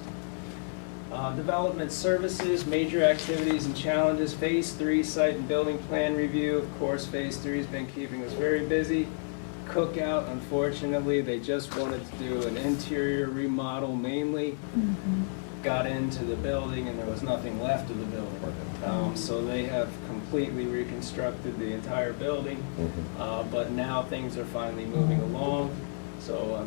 Development services, major activities and challenges. Phase 3 site and building plan review. Of course, Phase 3 has been keeping us very busy. Cookout, unfortunately, they just wanted to do an interior remodel mainly. Got into the building and there was nothing left of the building. So they have completely reconstructed the entire building, but now things are finally moving along. So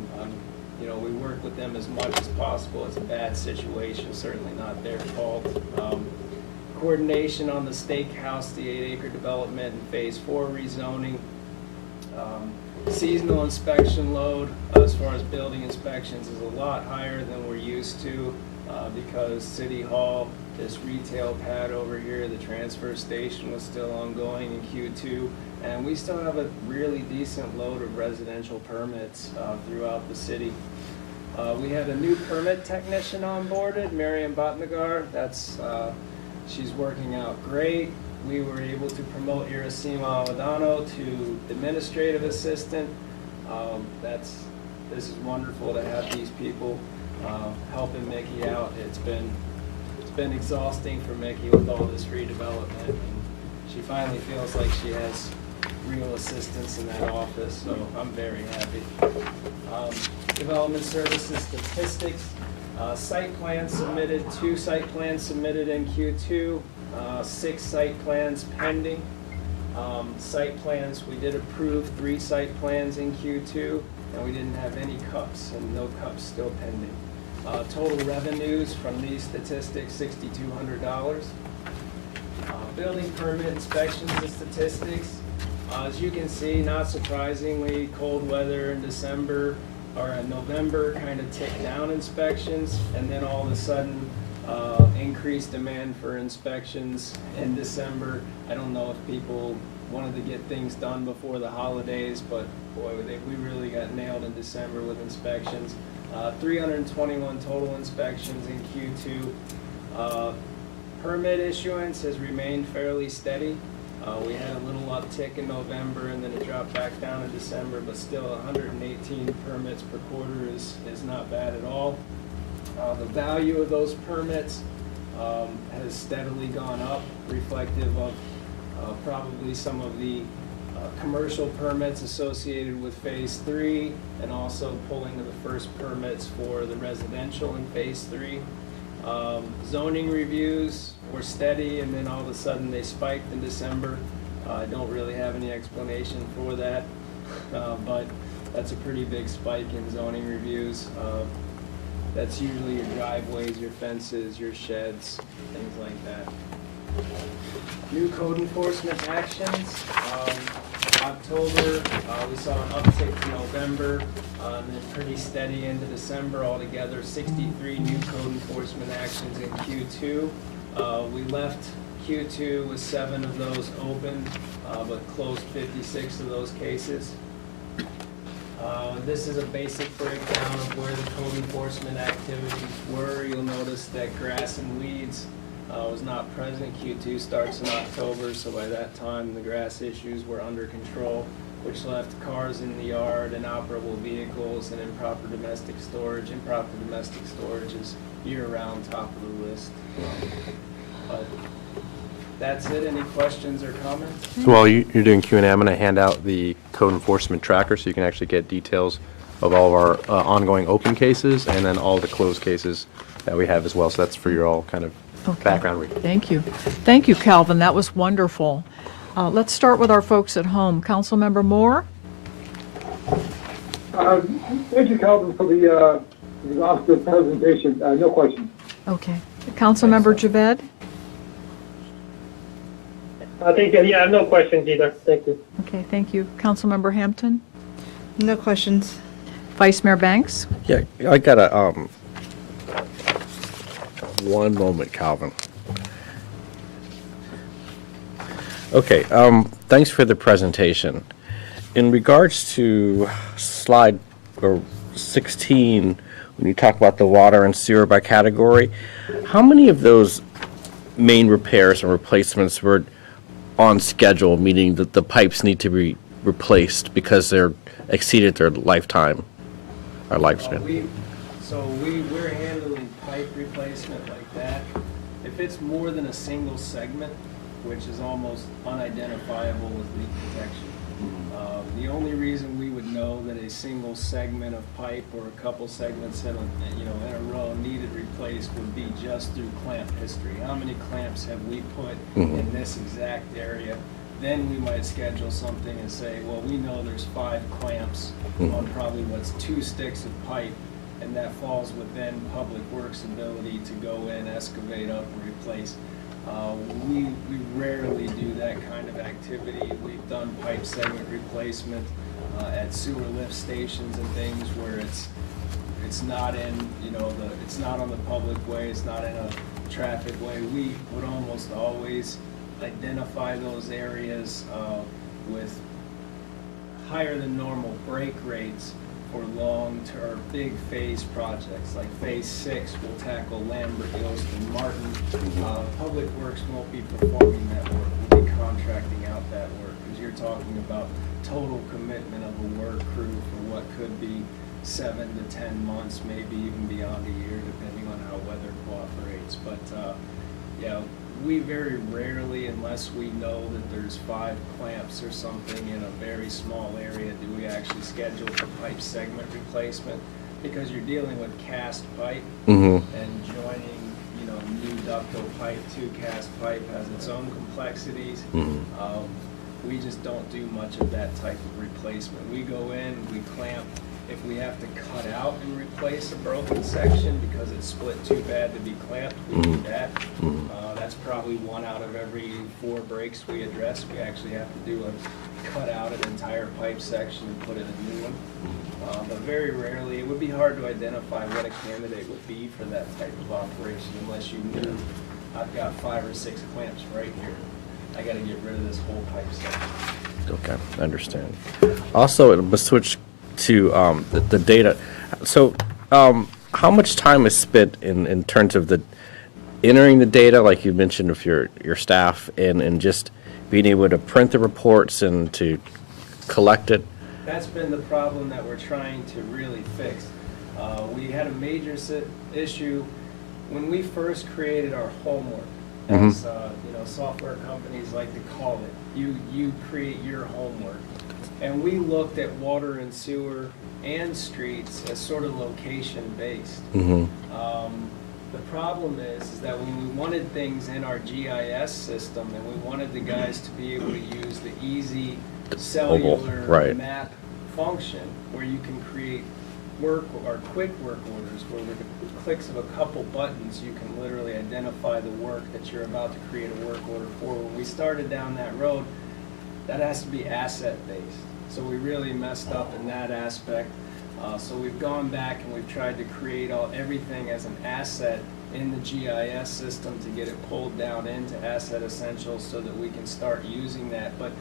we work with them as much as possible. It's a bad situation, certainly not their fault. Coordination on the steakhouse, the 8-acre development and Phase 4 rezoning. Seasonal inspection load, as far as building inspections, is a lot higher than we're used to because City Hall, this retail pad over here, the transfer station was still ongoing in Q2, and we still have a really decent load of residential permits throughout the city. We had a new permit technician onboarded, Miriam Bhatnagar. She's working out great. We were able to promote Irasima Avedano to administrative assistant. This is wonderful to have these people helping Mickey out. It's been exhausting for Mickey with all this redevelopment, and she finally feels like she has real assistance in that office, so I'm very happy. Development services statistics, site plans submitted, 2 site plans submitted in Q2, 6 site plans pending. Site plans, we did approve 3 site plans in Q2, and we didn't have any cups, and no cups still pending. Total revenues from these statistics, $6,200. Building permit inspections and statistics. As you can see, not surprisingly, cold weather in December or in November kind of ticked down inspections, and then all of a sudden increased demand for inspections in December. I don't know if people wanted to get things done before the holidays, but boy, we really got nailed in December with inspections. 321 total inspections in Q2. Permit issuance has remained fairly steady. We had a little uptick in November, and then it dropped back down in December, but still 118 permits per quarter is not bad at all. The value of those permits has steadily gone up, reflective of probably some of the commercial permits associated with Phase 3, and also pulling of the first permits for the residential in Phase 3. Zoning reviews were steady, and then all of a sudden they spiked in December. I don't really have any explanation for that, but that's a pretty big spike in zoning reviews. That's usually your driveways, your fences, your sheds, things like that. New code enforcement actions. October, we saw an uptick in November, and then pretty steady into December. Altogether, 63 new code enforcement actions in Q2. We left Q2 with 7 of those open, but closed 56 of those cases. This is a basic breakdown of where the code enforcement activities were. You'll notice that grass and weeds was not present. Q2 starts in October, so by that time the grass issues were under control, which left cars in the yard, inoperable vehicles, and improper domestic storage. Improper domestic storage is year-round top of the list. But that's it. Any questions or comments? So while you're doing Q&A, I'm going to hand out the code enforcement tracker so you can actually get details of all of our ongoing open cases and then all the closed cases that we have as well. So that's for your all kind of background reading. Thank you. Thank you, Calvin. That was wonderful. Let's start with our folks at home. Councilmember Moore? Thank you, Calvin, for the exhaustive presentation. No questions. Okay. Councilmember Javed? Thank you. Yeah, no questions either. Thank you. Okay, thank you. Councilmember Hampton? No questions. Vice Mayor Banks? Yeah, I got a, one moment, Calvin. Okay, thanks for the presentation. In regards to slide 16, when you talk about the water and sewer by category, how many of those main repairs and replacements were on schedule, meaning that the pipes need to be replaced because they're exceeded their lifetime or lifespan? We're handling pipe replacement like that. If it's more than a single segment, which is almost unidentifiable with leak detection, the only reason we would know that a single segment of pipe or a couple segments in a row needed replaced would be just through clamp history. How many clamps have we put in this exact area? Then we might schedule something and say, well, we know there's 5 clamps on probably what's 2 sticks of pipe, and that falls within Public Works' ability to go in, excavate up, and replace. We rarely do that kind of activity. We've done pipe segment replacement at sewer lift stations and things where it's not in it's not on the public way, it's not in a traffic way. We would almost always identify those areas with higher than normal break rates for long-term big phase projects. Like Phase 6 will tackle Lambert, Yost, and Martin. Public Works won't be performing that work. We'll be contracting out that work, because you're talking about total commitment of a work crew for what could be 7 to 10 months, maybe even beyond a year, depending on how weather cooperates. But yeah, we very rarely, unless we know that there's 5 clamps or something in a very small area, do we actually schedule for pipe segment replacement, because you're dealing with cast pipe and joining, you know, new ductile pipe to cast pipe has its own complexities. We just don't do much of that type of replacement. We go in, we clamp. If we have to cut out and replace a broken section because it's split too bad to be clamped, we do that. That's probably 1 out of every 4 breaks we address. We actually have to do a cut out an entire pipe section and put in a new one. But very rarely, it would be hard to identify what a candidate would be for that type of operation unless you knew, I've got 5 or 6 clamps right here. I got to get rid of this whole pipe section. Okay, I understand. Also, it'll switch to the data. So, how much time is spent in terms of the entering the data, like you mentioned, with your staff, and just being able to print the reports and to collect it? That's been the problem that we're trying to really fix. We had a major issue when we first created our homework, as you know, software companies like to call it. You create your homework. And we looked at water and sewer and streets as sort of location-based. The problem is that when we wanted things in our GIS system and we wanted the guys to be able to use the easy cellular map function where you can create work or quick work orders where with the clicks of a couple buttons you can literally identify the work that you're about to create a work order for. When we started down that road, that has to be asset-based. So we really messed up in that aspect. So we've gone back and we've tried to create everything as an asset in the GIS system to get it pulled down into Asset Essentials so that we can start using that. But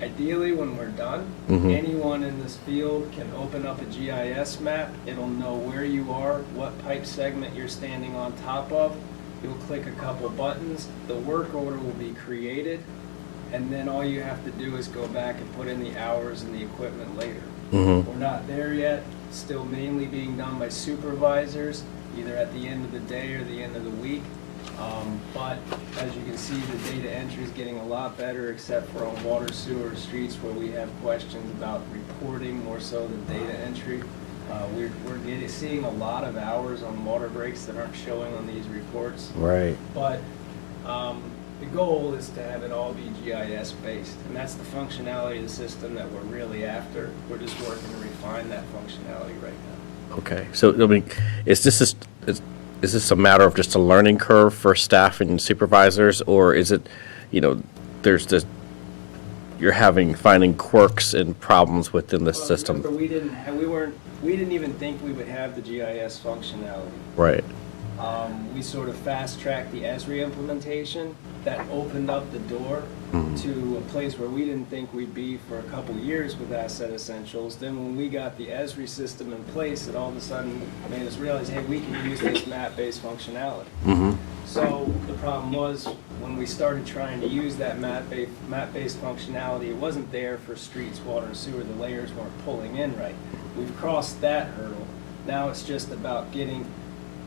ideally, when we're done, anyone in this field can open up a GIS map. It'll know where you are, what pipe segment you're standing on top of. You'll click a couple buttons. The work order will be created. And then all you have to do is go back and put in the hours and the equipment later. We're not there yet. Still mainly being done by supervisors, either at the end of the day or the end of the week. But as you can see, the data entry is getting a lot better, except for on water, sewer, streets, where we have questions about reporting more so than data entry. We're seeing a lot of hours on water breaks that aren't showing on these reports. Right. But the goal is to have it all be GIS based, and that's the functionality of the system that we're really after. We're just working to refine that functionality right now. Okay, so I mean, is this a matter of just a learning curve for staff and supervisors, or is it, you know, you're finding quirks and problems within the system? Remember, we didn't even think we would have the GIS functionality. Right. We sort of fast-tracked the ESRI implementation. That opened up the door to a place where we didn't think we'd be for a couple years with Asset Essentials. Then when we got the ESRI system in place, it all of a sudden made us realize, hey, we can use this map-based functionality. So the problem was, when we started trying to use that map-based functionality, it wasn't there for streets, water, and sewer. The layers weren't pulling in right. We've crossed that hurdle. Now it's just about getting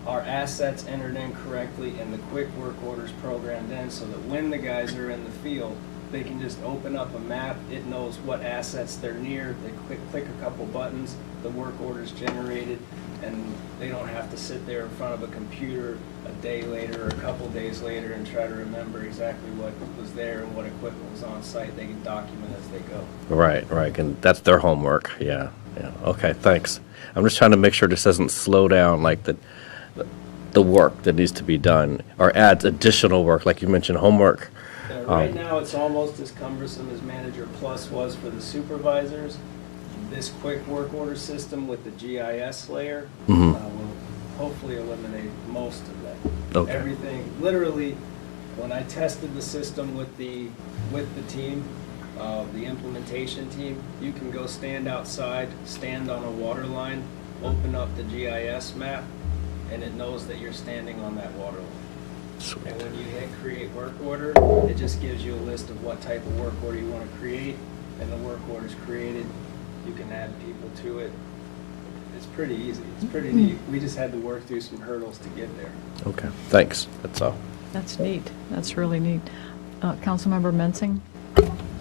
our assets entered in correctly and the quick work orders programmed in so that when the guys are in the field, they can just open up a map. It knows what assets they're near. They click a couple buttons, the work order's generated, and they don't have to sit there in front of a computer a day later or a couple days later and try to remember exactly what was there and what equipment was on site. They can document as they go. Right, and that's their homework. Yeah. Okay, thanks. I'm just trying to make sure this doesn't slow down like the work that needs to be done, or adds additional work, like you mentioned, homework. Right now, it's almost as cumbersome as Manager Plus was for the supervisors. This quick work order system with the GIS layer will hopefully eliminate most of that. Okay. Everything, literally, when I tested the system with the team, The implementation team, you can go stand outside, stand on a water line, open up the GIS map, and it knows that you're standing on that water line. And when you hit create work order, it just gives you a list of what type of work order you want to create, and the work order is created. You can add people to it. It's pretty easy. It's pretty neat. We just had to work through some hurdles to get there. Okay, thanks. That's all. That's neat. That's really neat. Councilmember Mensing?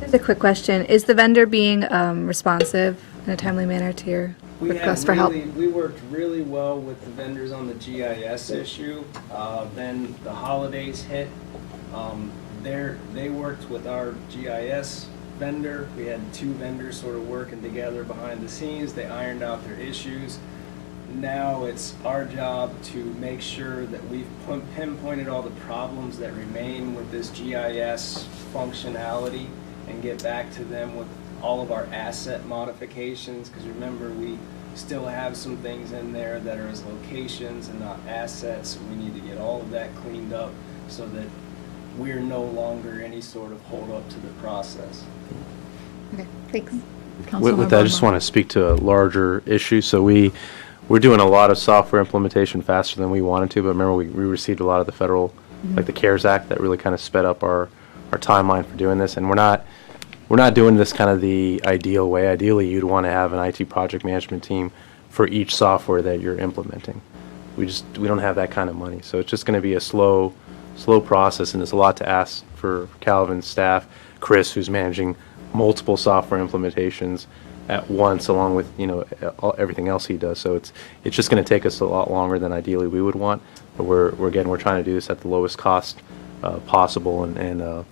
Just a quick question. Is the vendor being responsive in a timely manner to your request for help? We worked really well with the vendors on the GIS issue. Then the holidays hit. They worked with our GIS vendor. We had two vendors sort of working together behind the scenes. They ironed out their issues. Now it's our job to make sure that we've pinpointed all the problems that remain with this GIS functionality and get back to them with all of our asset modifications, because remember, we still have some things in there that are as locations and not assets. So we need to get all of that cleaned up so that we're no longer any sort of hold up to the process. Okay, thanks. With that, I just want to speak to a larger issue. So we're doing a lot of software implementation faster than we wanted to, but remember we received a lot of the federal, like the CARES Act, that really kind of sped up our timeline for doing this. And we're not doing this kind of the ideal way. Ideally, you'd want to have an IT project management team for each software that you're implementing. We don't have that kind of money. So it's just going to be a slow process, and there's a lot to ask for Calvin's staff, Chris, who's managing multiple software implementations at once, along with everything else he does. So it's just going to take us a lot longer than ideally we would want. But we're trying to do this at the lowest cost possible, and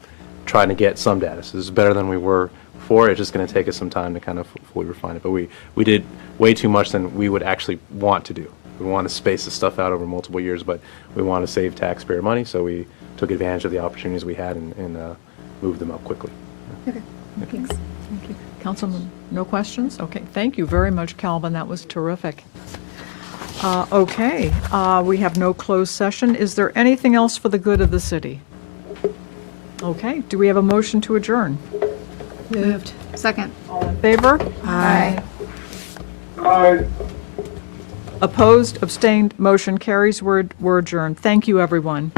trying to get some data. So this is better than we were before. It's just going to take us some time to kind of fully refine it. But we did way too much than we would actually want to do. We want to space this stuff out over multiple years, but we want to save taxpayer money, so we took advantage of the opportunities we had and moved them up quickly. Okay, thanks. Thank you. Councilman, no questions? Okay, thank you very much, Calvin. That was terrific. Okay, we have no closed session. Is there anything else for the good of the city? Okay, do we have a motion to adjourn? Moved. Second. In favor? Aye. Opposed, abstained, motion carries. We're adjourned. Thank you, everyone.